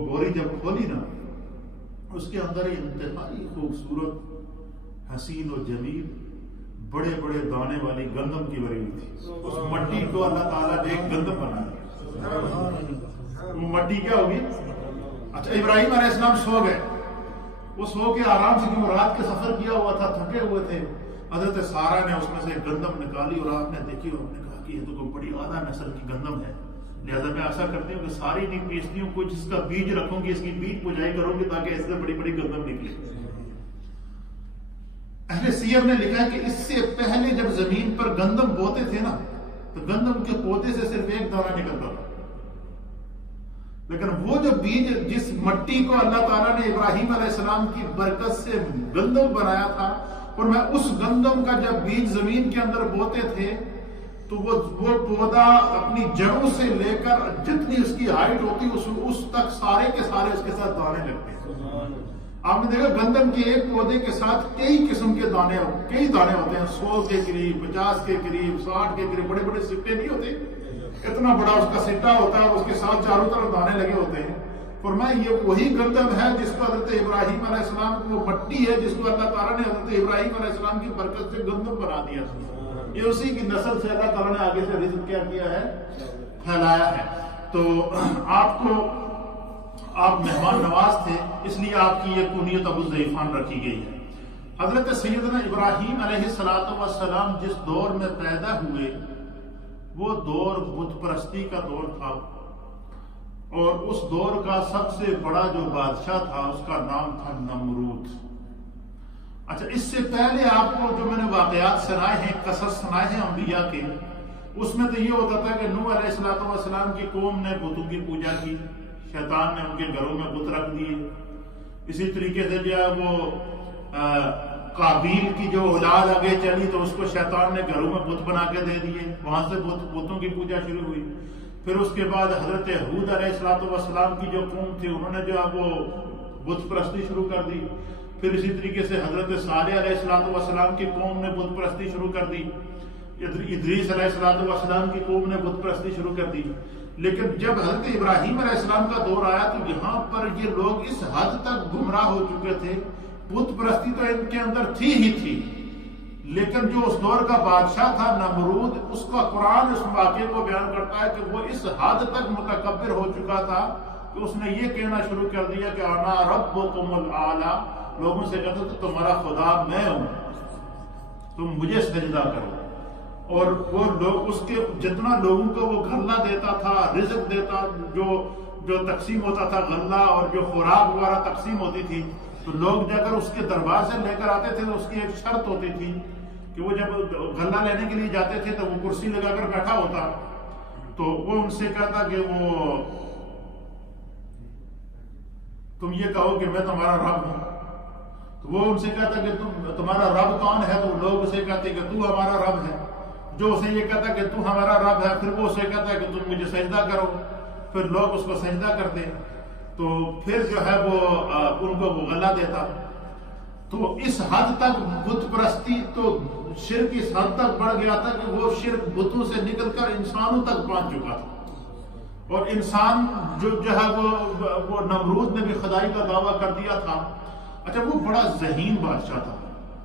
بوری جب کھولی نا, اس کے اندر انتہائی خوبصورت حسین و جمیل بڑے بڑے دانے والی گندم کی بری ہوئی تھی. اس مٹی کو اللہ تعالیٰ نے ایک گندم بنایا. وہ مٹی کیا ہوگی؟ اچھا, ابراہیم علیہ السلام سو گئے. وہ سو کے آرام سے, کیوں رات کے سفر کیا ہوا تھا, تھکے ہوئے تھے. حضرت سارا نے اس میں سے گندم نکالی اور آپ نے دیکھی اور نے کہا کہ یہ تو کوئی بڑی اعلیٰ نسل کی گندم ہے. لہذا میں ایسا کرتی ہوں کہ ساری نہیں پیستی ہوں, کچھ اس کا بیج رکھوں گی, اس کی بیج پجائی کروں گی تاکہ اس سے بڑی بڑی گندم نکلے. اہل سیر نے لکھا ہے کہ اس سے پہلے جب زمین پر گندم بوتے تھے نا تو گندم کے پودے سے صرف ایک دانہ نکلتا تھا. لیکن وہ جو بیج جس مٹی کو اللہ تعالیٰ نے ابراہیم علیہ السلام کی برکت سے گندم بنایا تھا, اور میں اس گندم کا جب بیج زمین کے اندر بوتے تھے تو وہ پودا اپنی جڑوں سے لے کر جتنی اس کی ہائٹ ہوتی اس تک سارے کے سارے اس کے ساتھ دانے لگتے ہیں. آپ نے دیکھا گندم کے ایک پودے کے ساتھ کئی قسم کے دانے ہوتے ہیں. 100 کے قریب, 50 کے قریب, 60 کے قریب. بڑے بڑے سٹے نہیں ہوتے, اتنا بڑا اس کا سٹا ہوتا ہے اور اس کے ساتھ چاروں طرف دانے لگے ہوتے ہیں. فرمایا یہ وہی گندم ہے جس کو حضرت ابراہیم علیہ السلام کو, وہ مٹی ہے جس کو اللہ تعالیٰ نے حضرت ابراہیم علیہ السلام کی برکت سے گندم بنا دیا. یہ اسی کی نسل سے اللہ تعالیٰ نے آگے سے رزق کیا ہے, پھیلایا ہے. تو آپ مہمان نواز تھے, اس لیے آپ کی یہ کنیت ابو الضیفان رکھی گئی ہے. حضرت سیدنا ابراہیم علیہ السلام جس دور میں پیدا ہوئے وہ دور بت پرستی کا دور تھا, اور اس دور کا سب سے بڑا جو بادشاہ تھا اس کا نام تھا نمرود. اچھا, اس سے پہلے آپ کو جو میں نے واقعات سنائے ہیں, قصص سنائے ہیں انبیاء کے, اس میں تو یہ ہوتا تھا کہ نوح علیہ السلام کی قوم نے بتوں کی پوجا کی, شیطان نے ان کے گھروں میں بت رکھ دیے. اسی طریقے سے جو ہے وہ قابیل کی جو اولاد آگے چلی تو اس کو شیطان نے گھروں میں بت بنا کے دے دیے, وہاں سے بتوں کی پوجا شروع ہوئی. پھر اس کے بعد حضرت ہود علیہ السلام کی جو قوم تھی انہوں نے جو ہے وہ بت پرستی شروع کر دی. پھر اسی طریقے سے حضرت صالح علیہ السلام کی قوم نے بت پرستی شروع کر دی. ادریس علیہ السلام کی قوم نے بت پرستی شروع کر دی. لیکن جب حضرت ابراہیم علیہ السلام کا دور آیا تو یہاں پر یہ لوگ اس حد تک گمراہ ہو چکے تھے, بت پرستی تو ان کے اندر تھی ہی تھی, لیکن جو اس دور کا بادشاہ تھا نمرود, اس کا قرآن اس واقعے کو بیان کرتا ہے کہ وہ اس حد تک متکبر ہو چکا تھا کہ اس نے یہ کہنا شروع کر دیا کہ انا ربکم الاعلی, لوگوں سے کہتا تھا تمہارا خدا میں ہوں, تم مجھے سجدہ کرو. اور وہ لوگ اس کے جتنا لوگوں کو وہ غلہ دیتا تھا, رزق دیتا, جو تقسیم ہوتا تھا غلہ اور جو خوراک وغیرہ تقسیم ہوتی تھی, تو لوگ جا کر اس کے دربار سے لے کر آتے تھے تو اس کی ایک شرط ہوتی تھی کہ وہ جب غلہ لینے کے لیے جاتے تھے تو وہ کرسی لگا کر بیٹھا ہوتا, تو وہ ان سے کہتا کہ وہ تم یہ کہو کہ میں تمہارا رب ہوں. تو وہ ان سے کہتا کہ تمہارا رب کون ہے, تو لوگ اسے کہتے کہ تو ہمارا رب ہے. جو اسے یہ کہتا کہ تو ہمارا رب ہے, پھر وہ اسے کہتا ہے کہ تم مجھے سجدہ کرو, پھر لوگ اس کو سجدہ کرتے, تو پھر جو ہے وہ ان کو وہ غلہ دیتا. تو اس حد تک بت پرستی تو شرک اس حد تک بڑھ گیا تھا کہ وہ شرک بتوں سے نکل کر انسانوں تک پہنچ چکا تھا. اور انسان جو ہے وہ نمرود نے بھی خدائی کا دعویٰ کر دیا تھا, اچھا وہ بڑا ذہین بادشاہ تھا،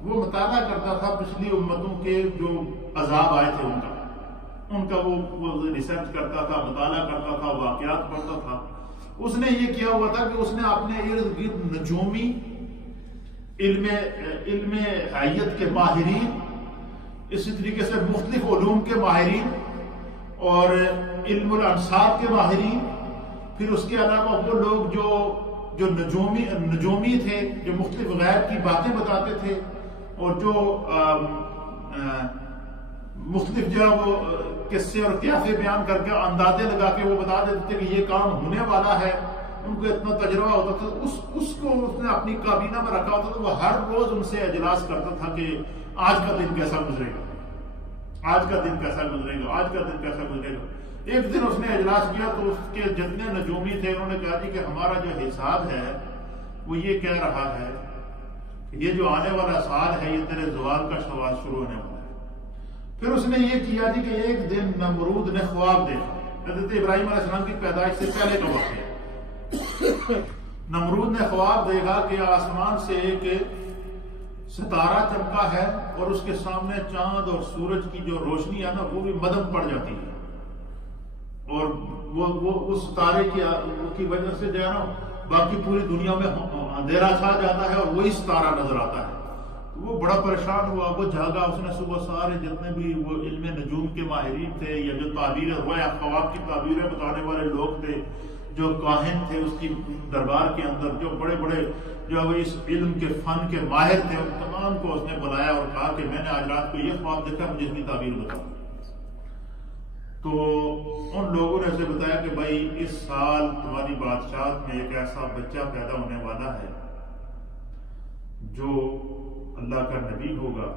وہ مطالعہ کرتا تھا پچھلی امتوں کے جو عذاب آئے تھے ان کا وہ ریسرچ کرتا تھا، مطالعہ کرتا تھا، واقعات پڑھتا تھا۔ اس نے یہ کیا ہوا تھا کہ اس نے اپنے ارد گرد نجومی، علم حیات کے ماہرین، اسی طریقے سے مختلف علوم کے ماہرین اور علم الانصاب کے ماہرین، پھر اس کے علاوہ وہ لوگ جو نجومی تھے، جو مختلف غیب کی باتیں بتاتے تھے اور جو مختلف جو وہ قصے اور قیافے بیان کر کے اندازے لگا کے وہ بتا دیتے تھے کہ یہ کام ہونے والا ہے، ان کو اتنا تجربہ ہوتا تھا، اس کو اس نے اپنی کابینہ میں رکھا ہوتا تھا۔ وہ ہر روز ان سے اجلاس کرتا تھا کہ آج کا دن کیسا گزرے گا، آج کا دن کیسا گزرے گا، آج کا دن کیسا گزرے گا۔ ایک دن اس نے اجلاس کیا تو اس کے جتنے نجومی تھے انہوں نے کہا کہ ہمارا جو حساب ہے وہ یہ کہہ رہا ہے کہ یہ جو آنے والا سال ہے یہ تیرے زوال کا سوال شروع ہونے والا ہے۔ پھر اس نے یہ کیا کہ ایک دن نمرود نے خواب دیکھا، حضرت ابراہیم علیہ السلام کی پیدائش سے پہلے کا واقعہ ہے۔ نمرود نے خواب دیکھا کہ آسمان سے ایک ستارہ چمکا ہے اور اس کے سامنے چاند اور سورج کی جو روشنی ہے نا وہ بھی مدھم پڑ جاتی ہے، اور وہ اس ستارے کی وجہ سے جو ہے نا باقی پوری دنیا میں اندھیرا چھا جاتا ہے اور وہی ستارہ نظر آتا ہے۔ وہ بڑا پریشان ہوا، وہ جاگا، اس نے صبح سارے جتنے بھی وہ علم نجوم کے ماہرین تھے یا جو تعبیریں رویا خواب کی تعبیریں بتانے والے لوگ تھے، جو کاہن تھے اس کی دربار کے اندر، جو بڑے بڑے جو اس علم کے فن کے ماہر تھے، ان تمام کو اس نے بلایا اور کہا کہ میں نے آج رات کو یہ خواب دیکھا، مجھے اس کی تعبیر بتاؤ۔ تو ان لوگوں نے اسے بتایا کہ بھائی اس سال تمہاری بادشاہت میں ایک ایسا بچہ پیدا ہونے والا ہے جو اللہ کا نبی ہوگا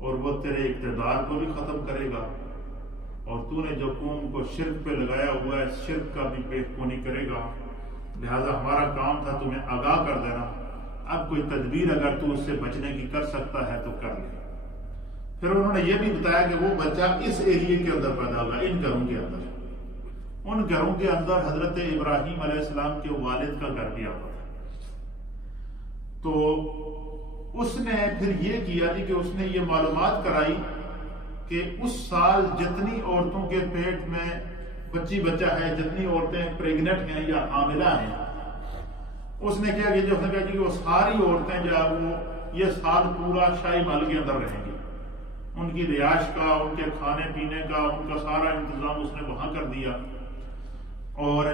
اور وہ تیرے اقتدار کو بھی ختم کرے گا، اور تو نے جو قوم کو شرک پہ لگایا ہوا ہے شرک کا بھی پیش گوئی کرے گا، لہذا ہمارا کام تھا تمہیں آگاہ کر دینا، اب کوئی تدبیر اگر تو اس سے بچنے کی کر سکتا ہے تو کر لے۔ پھر انہوں نے یہ بھی بتایا کہ وہ بچہ اس ایریے کے اندر پیدا ہوگا، ان گھروں کے اندر، ان گھروں کے اندر حضرت ابراہیم علیہ السلام کے والد کا گھر بھی آتا تھا۔ تو اس نے پھر یہ کیا کہ اس نے یہ معلومات کرائی کہ اس سال جتنی عورتوں کے پیٹ میں بچہ ہے، جتنی عورتیں پریگنٹ ہیں یا حاملہ ہیں، اس نے کیا کہ وہ ساری عورتیں جو وہ یہ سال پورا شاہی محل کے اندر رہیں گی، ان کی رہائش کا، ان کے کھانے پینے کا، ان کا سارا انتظام اس نے وہاں کر دیا، اور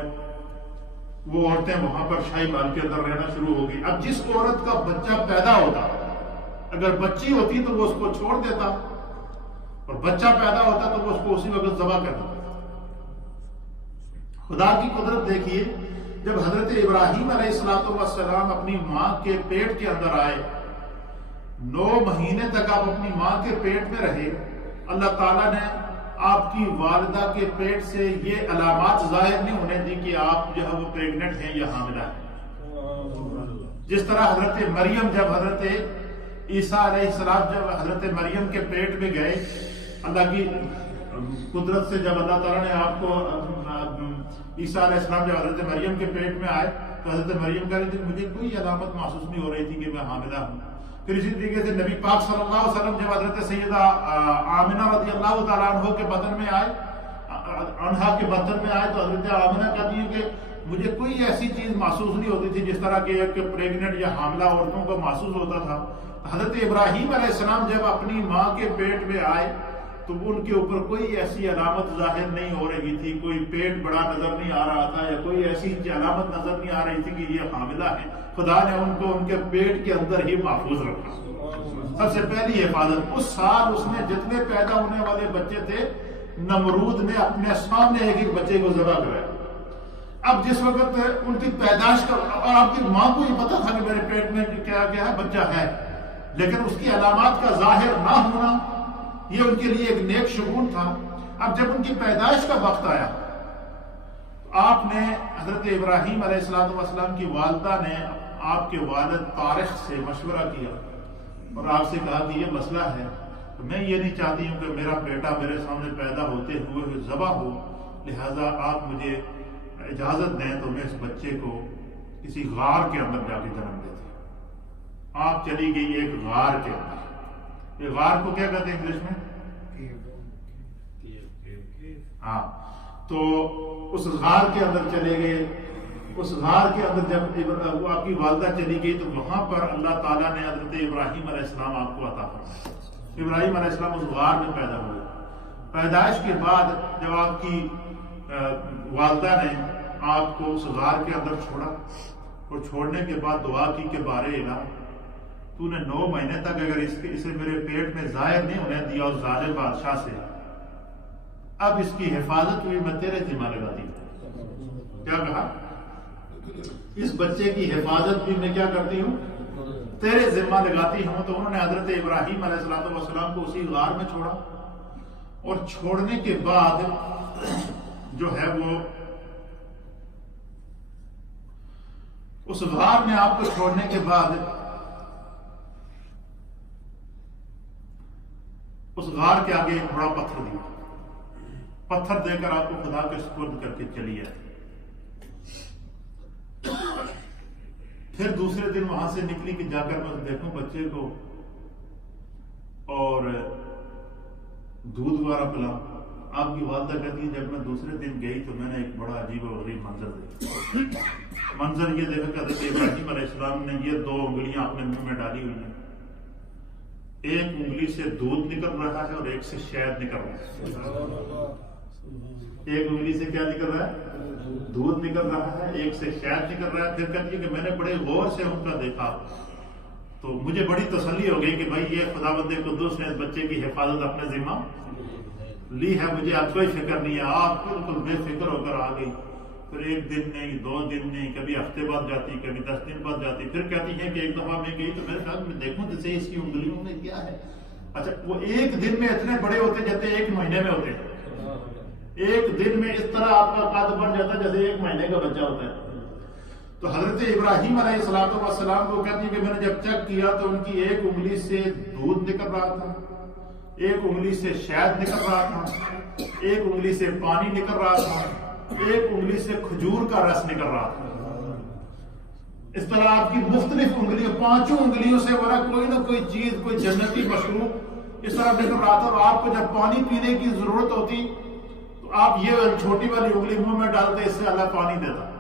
وہ عورتیں وہاں پر شاہی محل کے اندر رہنا شروع ہو گئی۔ اب جس عورت کا بچہ پیدا ہوتا، اگر بچی ہوتی تو وہ اس کو چھوڑ دیتا، اور بچہ پیدا ہوتا تو وہ اس کو اسی وقت ذبح کر دیتا۔ خدا کی قدرت دیکھیے، جب حضرت ابراہیم علیہ السلام اپنی ماں کے پیٹ کے اندر آئے، 9 مہینے تک آپ اپنی ماں کے پیٹ میں رہے، اللہ تعالیٰ نے آپ کی والدہ کے پیٹ سے یہ علامات ظاہر نہیں ہونے دی کہ آپ جو ہے وہ پریگننٹ ہیں یا حاملہ ہیں۔ جس طرح حضرت مریم جب حضرت عیسیٰ علیہ السلام جب حضرت مریم کے پیٹ میں گئے، اللہ کی قدرت سے جب اللہ تعالیٰ نے آپ کو عیسیٰ علیہ السلام جب حضرت مریم کے پیٹ میں آئے تو حضرت مریم کہہ رہی تھی مجھے کوئی علامت محسوس نہیں ہو رہی تھی کہ میں حاملہ ہوں۔ پھر اسی طریقے سے نبی پاک صلی اللہ علیہ وسلم جب حضرت سیدہ آمنہ رضی اللہ تعالیٰ عنہ کے بطن میں آئے، انہا کے بطن میں آئے، تو حضرت آمنہ کہتی ہیں کہ مجھے کوئی ایسی چیز محسوس نہیں ہوتی تھی جس طرح کہ ایک پریگننٹ یا حاملہ عورتوں کو محسوس ہوتا تھا۔ حضرت ابراہیم علیہ السلام جب اپنی ماں کے پیٹ میں آئے تو ان کے اوپر کوئی ایسی علامت ظاہر نہیں ہو رہی تھی، کوئی پیٹ بڑا نظر نہیں آ رہا تھا یا کوئی ایسی علامت نظر نہیں آ رہی تھی کہ یہ حاملہ ہے۔ خدا نے ان کو ان کے پیٹ کے اندر ہی محفوظ رکھا۔ سب سے پہلی حفاظت، اس سال اس نے جتنے پیدا ہونے والے بچے تھے، نمرود نے اپنے سامنے ایک ایک بچے کو ذبح کرایا۔ اب جس وقت ان کی پیدائش کا، اور آپ کی ماں کو یہ پتا تھا کہ میرے پیٹ میں کیا کیا ہے، بچہ ہے، لیکن اس کی علامات کا ظاہر نہ ہونا یہ ان کے لیے ایک نیک شگون تھا۔ اب جب ان کی پیدائش کا وقت آیا، آپ نے حضرت ابراہیم علیہ السلام کی والدہ نے آپ کے والد طارق سے مشورہ کیا اور آپ سے کہا کہ یہ مسئلہ ہے، میں یہ نہیں چاہتی ہوں کہ میرا بیٹا میرے سامنے پیدا ہوتے ہوئے ذبح ہو، لہذا آپ مجھے اجازت دیں تو میں اس بچے کو کسی غار کے اندر جا کے جنم دیتی ہوں۔ آپ چلی گئی ایک غار کے اندر. یہ غار کو کیا کہتے ہیں انگلش میں؟ ہاں. تو اس غار کے اندر چلے گئے. اس غار کے اندر جب وہ آپ کی والدہ چلی گئی تو وہاں پر اللہ تعالیٰ نے حضرت ابراہیم علیہ السلام آپ کو عطا فرمایا. ابراہیم علیہ السلام اس غار میں پیدا ہوئے. پیدائش کے بعد جب آپ کی والدہ نے آپ کو اس غار کے اندر چھوڑا اور چھوڑنے کے بعد دعا کی کہ بارے الہ تو نے 9 مہینے تک اگر اسے میرے پیٹ میں ظاہر نہیں ہونے دیا اس ظالم بادشاہ سے، اب اس کی حفاظت بھی میں تیرے ذمہ لگاتی ہوں. کیا کہا؟ اس بچے کی حفاظت بھی میں کیا کرتی ہوں؟ تیرے ذمہ لگاتی ہوں. تو انہوں نے حضرت ابراہیم علیہ السلام کو اسی غار میں چھوڑا، اور چھوڑنے کے بعد جو ہے وہ اس غار میں آپ کو چھوڑنے کے بعد اس غار کے آگے ایک بڑا پتھر دیا. پتھر دے کر آپ کو خدا کے سپرد کر کے چلی ہے. پھر دوسرے دن وہاں سے نکلی کہ جا کر میں دیکھوں بچے کو اور دودھ وغیرہ پلاؤں. آپ کی والدہ کہتی ہے جب میں دوسرے دن گئی تو میں نے ایک بڑا عجیب و غریب منظر دیکھا. منظر یہ دیکھا کہ حضرت ابراہیم علیہ السلام نے یہ 2 انگلیاں اپنے منہ میں ڈالی ہوئی ہیں. ایک انگلی سے دودھ نکل رہا ہے اور ایک سے شہد نکل رہا ہے. ایک انگلی سے کیا نکل رہا ہے؟ دودھ نکل رہا ہے. ایک سے شہد نکل رہا ہے. پھر کہتی ہے کہ میں نے بڑے غور سے ان کا دیکھا تو مجھے بڑی تسلی ہو گئی کہ بھائی یہ خداوند قدوس نے اس بچے کی حفاظت اپنے ذمہ لی ہے. مجھے اب کوئی فکر نہیں ہے. آپ بالکل بے فکر ہو کر آ گئی. پھر 1 دن نہیں، 2 دن نہیں، کبھی ہفتے بعد جاتی، کبھی 10 دن بعد جاتی. پھر کہتی ہے کہ ایک دفعہ میں گئی تو میرے خیال میں دیکھوں جیسے اس کی انگلیوں میں کیا ہے. اچھا وہ 1 دن میں اتنے بڑے ہوتے جیسے 1 مہینے میں ہوتے ہیں. 1 دن میں اس طرح آپ کا قد بڑھ جاتا ہے جیسے 1 مہینے کا بچہ ہوتا ہے. تو حضرت ابراہیم علیہ السلام کو کہتی ہے کہ میں نے جب چیک کیا تو ان کی 1 انگلی سے دودھ نکل رہا تھا، 1 انگلی سے شہد نکل رہا تھا، 1 انگلی سے پانی نکل رہا تھا، 1 انگلی سے کھجور کا رس نکل رہا تھا. اس طرح آپ کی مختلف انگلیوں 5 انگلیوں سے والا کوئی نہ کوئی چیز، کوئی جنتی مشروب اس طرح نکل رہا تھا. اور آپ کو جب پانی پینے کی ضرورت ہوتی تو آپ یہ چھوٹی والی انگلی منہ میں ڈالتے، اس سے اللہ پانی دیتا.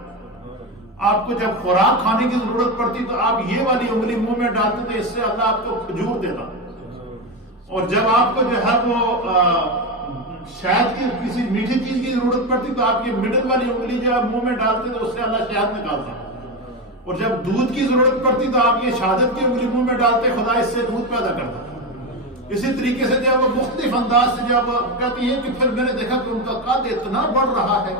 آپ کو جب خوراک کھانے کی ضرورت پڑتی تو آپ یہ والی انگلی منہ میں ڈالتے تو اس سے اللہ آپ کو کھجور دیتا. اور جب آپ کو جو ہے وہ شہد کی کسی میٹھی چیز کی ضرورت پڑتی تو آپ یہ مڈل والی انگلی جو آپ منہ میں ڈالتے تو اس سے اللہ شہد نکالتا. اور جب دودھ کی ضرورت پڑتی تو آپ یہ شہادت کی انگلی منہ میں ڈالتے، خدا اس سے دودھ پیدا کرتا. اسی طریقے سے جب وہ مختلف انداز سے جب کہتی ہے کہ پھر میں نے دیکھا کہ ان کا قد اتنا بڑھ رہا ہے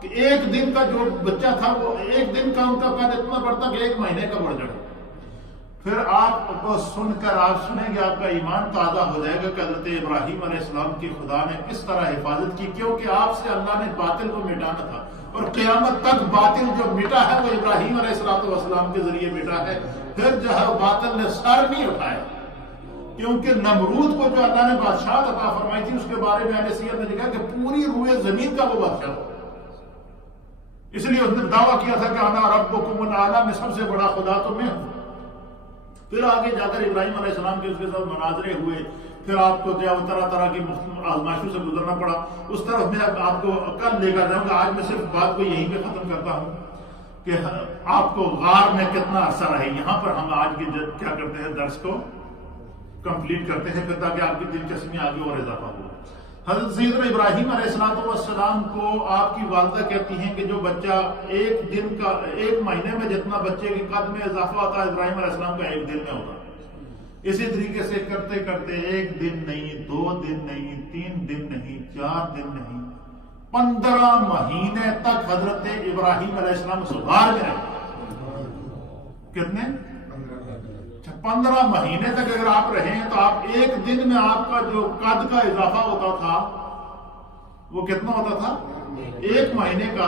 کہ 1 دن کا جو بچہ تھا وہ 1 دن کا ان کا قد اتنا بڑھتا کہ 1 مہینے کا بڑھ جائے. پھر آپ کو سن کر آپ سنیں گے آپ کا ایمان تازہ ہو جائے گا کہ حضرت ابراہیم علیہ السلام کی خدا نے کس طرح حفاظت کی. کیونکہ آپ سے اللہ نے باطل کو مٹانا تھا اور قیامت تک باطل جو مٹا ہے وہ ابراہیم علیہ السلام کے ذریعے مٹا ہے. پھر جو ہے باطل نے سر نہیں اٹھایا. کیونکہ نمرود کو جو اللہ نے بادشاہ عطا فرمائی تھی اس کے بارے میں اہل سیرت نے لکھا کہ پوری روئے زمین کا وہ بادشاہ ہو. اس لیے اس نے دعویٰ کیا تھا کہ انا ربکم الاعلی، میں سب سے بڑا خدا تو میں ہوں. پھر آگے جا کر ابراہیم علیہ السلام کے اس کے ساتھ مناظرے ہوئے. پھر آپ کو جو طرح طرح کی آزمائشوں سے گزرنا پڑا. اس طرف میں آپ کو کل لے کر جاؤں گا. آج میں صرف بات کو یہیں پہ ختم کرتا ہوں کہ آپ کو غار میں کتنا عرصہ رہے. یہاں پر ہم آج کی کیا کرتے ہیں درس کو کمپلیٹ کرتے ہیں پھر تاکہ آپ کی دلچسپی آگے اور اضافہ ہو. حضرت سیدنا ابراہیم علیہ السلام کو آپ کی والدہ کہتی ہیں کہ جو بچہ 1 مہینے میں جتنا بچے کے قد میں اضافہ ہوتا ہے ابراہیم علیہ السلام کا 1 دن میں ہوتا. اسی طریقے سے کرتے کرتے 1 دن نہیں، 2 دن نہیں، 3 دن نہیں، 4 دن نہیں، 15 مہینے تک حضرت ابراہیم علیہ السلام اس غار میں رہے. کتنے؟ 15 مہینے تک اگر آپ رہے ہیں تو آپ 1 دن میں آپ کا جو قد کا اضافہ ہوتا تھا وہ کتنا ہوتا تھا؟ 1 مہینے کا.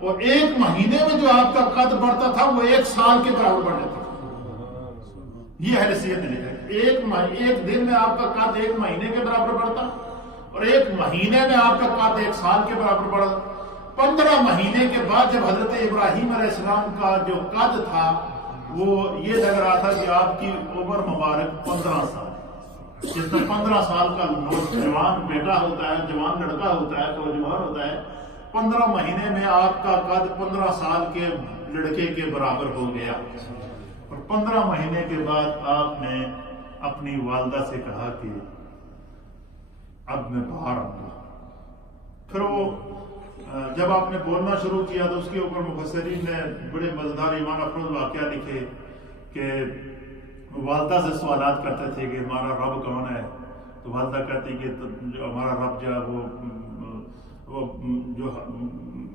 اور 1 مہینے میں جو آپ کا قد بڑھتا تھا وہ 1 سال کے برابر بڑھ جاتا تھا. یہ حیثیت نے لکھا. 1 دن میں آپ کا قد 1 مہینے کے برابر بڑھتا اور 1 مہینے میں آپ کا قد 1 سال کے برابر بڑھا. 15 مہینے کے بعد جب حضرت ابراہیم علیہ السلام کا جو قد تھا وہ یہ لگ رہا تھا کہ آپ کی عمر مبارک 15 سال، جس میں 15 سال کا نوجوان بیٹا ہوتا ہے، جوان لڑکا ہوتا ہے، نوجوان ہوتا ہے، 15 مہینے میں آپ کا قد 15 سال کے لڑکے کے برابر ہو گیا۔ اور 15 مہینے کے بعد آپ نے اپنی والدہ سے کہا کہ اب میں باہر آؤں گا۔ پھر وہ جب آپ نے بولنا شروع کیا تو اس کے اوپر مفسرین نے بڑے مزیدار ایمان افروز واقعہ لکھے کہ والدہ سے سوالات کرتے تھے کہ ہمارا رب کون ہے، تو والدہ کہتی کہ ہمارا رب جو ہے وہ جو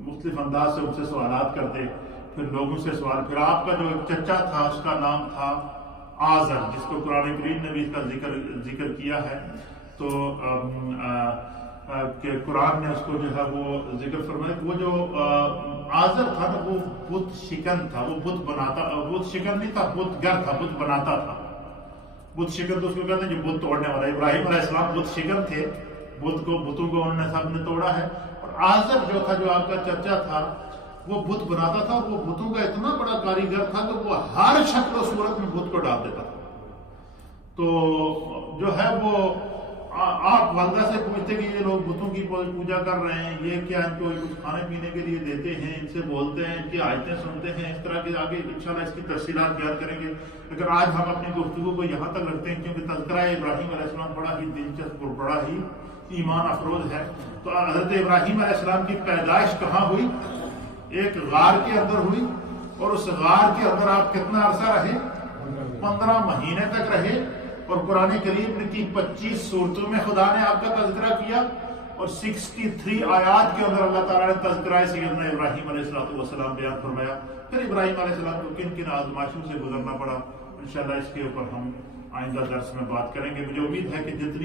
مختلف انداز سے ان سے سوالات کرتے، پھر لوگوں سے سوال، پھر آپ کا جو ایک چچا تھا اس کا نام تھا آزر، جس کو قرآن کریم نے بھی اس کا ذکر کیا ہے، تو کہ قرآن نے اس کو جو ہے وہ ذکر فرمایا کہ وہ جو آزر تھا نا وہ بت شکن تھا، وہ بت بناتا، بت شکن نہیں تھا، بت گر تھا، بت بناتا تھا۔ بت شکن تو اس کو کہتے ہیں جو بت توڑنے والا، ابراہیم علیہ السلام بت شکن تھے، بتوں کو انہوں نے سب نے توڑا ہے۔ اور آزر جو تھا، جو آپ کا چچا تھا، وہ بت بناتا تھا، اور وہ بتوں کا اتنا بڑا کاریگر تھا کہ وہ ہر شکل و صورت میں بت کو ڈال دیتا تھا۔ تو جو ہے وہ آپ والدہ سے پوچھتے کہ یہ لوگ بتوں کی پوجا کر رہے ہیں، یہ کیا ان کو کچھ کھانے پینے کے لیے دیتے ہیں، ان سے بولتے ہیں، ان کی آیتیں سنتے ہیں، اس طرح کے آگے انشاءاللہ اس کی تفصیلات بیان کریں گے۔ لیکن آج ہم اپنی گفتگو کو یہاں تک رکھتے ہیں کیونکہ تذکرہ ابراہیم علیہ السلام بڑا ہی دلچسپ اور بڑا ہی ایمان افروز ہے۔ تو حضرت ابراہیم علیہ السلام کی پیدائش کہاں ہوئی؟ ایک غار کے اندر ہوئی، اور اس غار کے اندر آپ کتنا عرصہ رہے؟ 15 مہینے تک رہے، اور قرآن کریم کی 25 صورتوں میں خدا نے آپ کا تذکرہ کیا، اور 63 آیات کے اندر اللہ تعالیٰ نے تذکرہ سیدنا ابراہیم علیہ السلام بیان فرمایا۔ پھر ابراہیم علیہ السلام کو کن کن آزمائشوں سے گزرنا پڑا، انشاءاللہ اس کے اوپر ہم آئندہ درس میں بات کریں گے۔ مجھے امید ہے کہ جتنی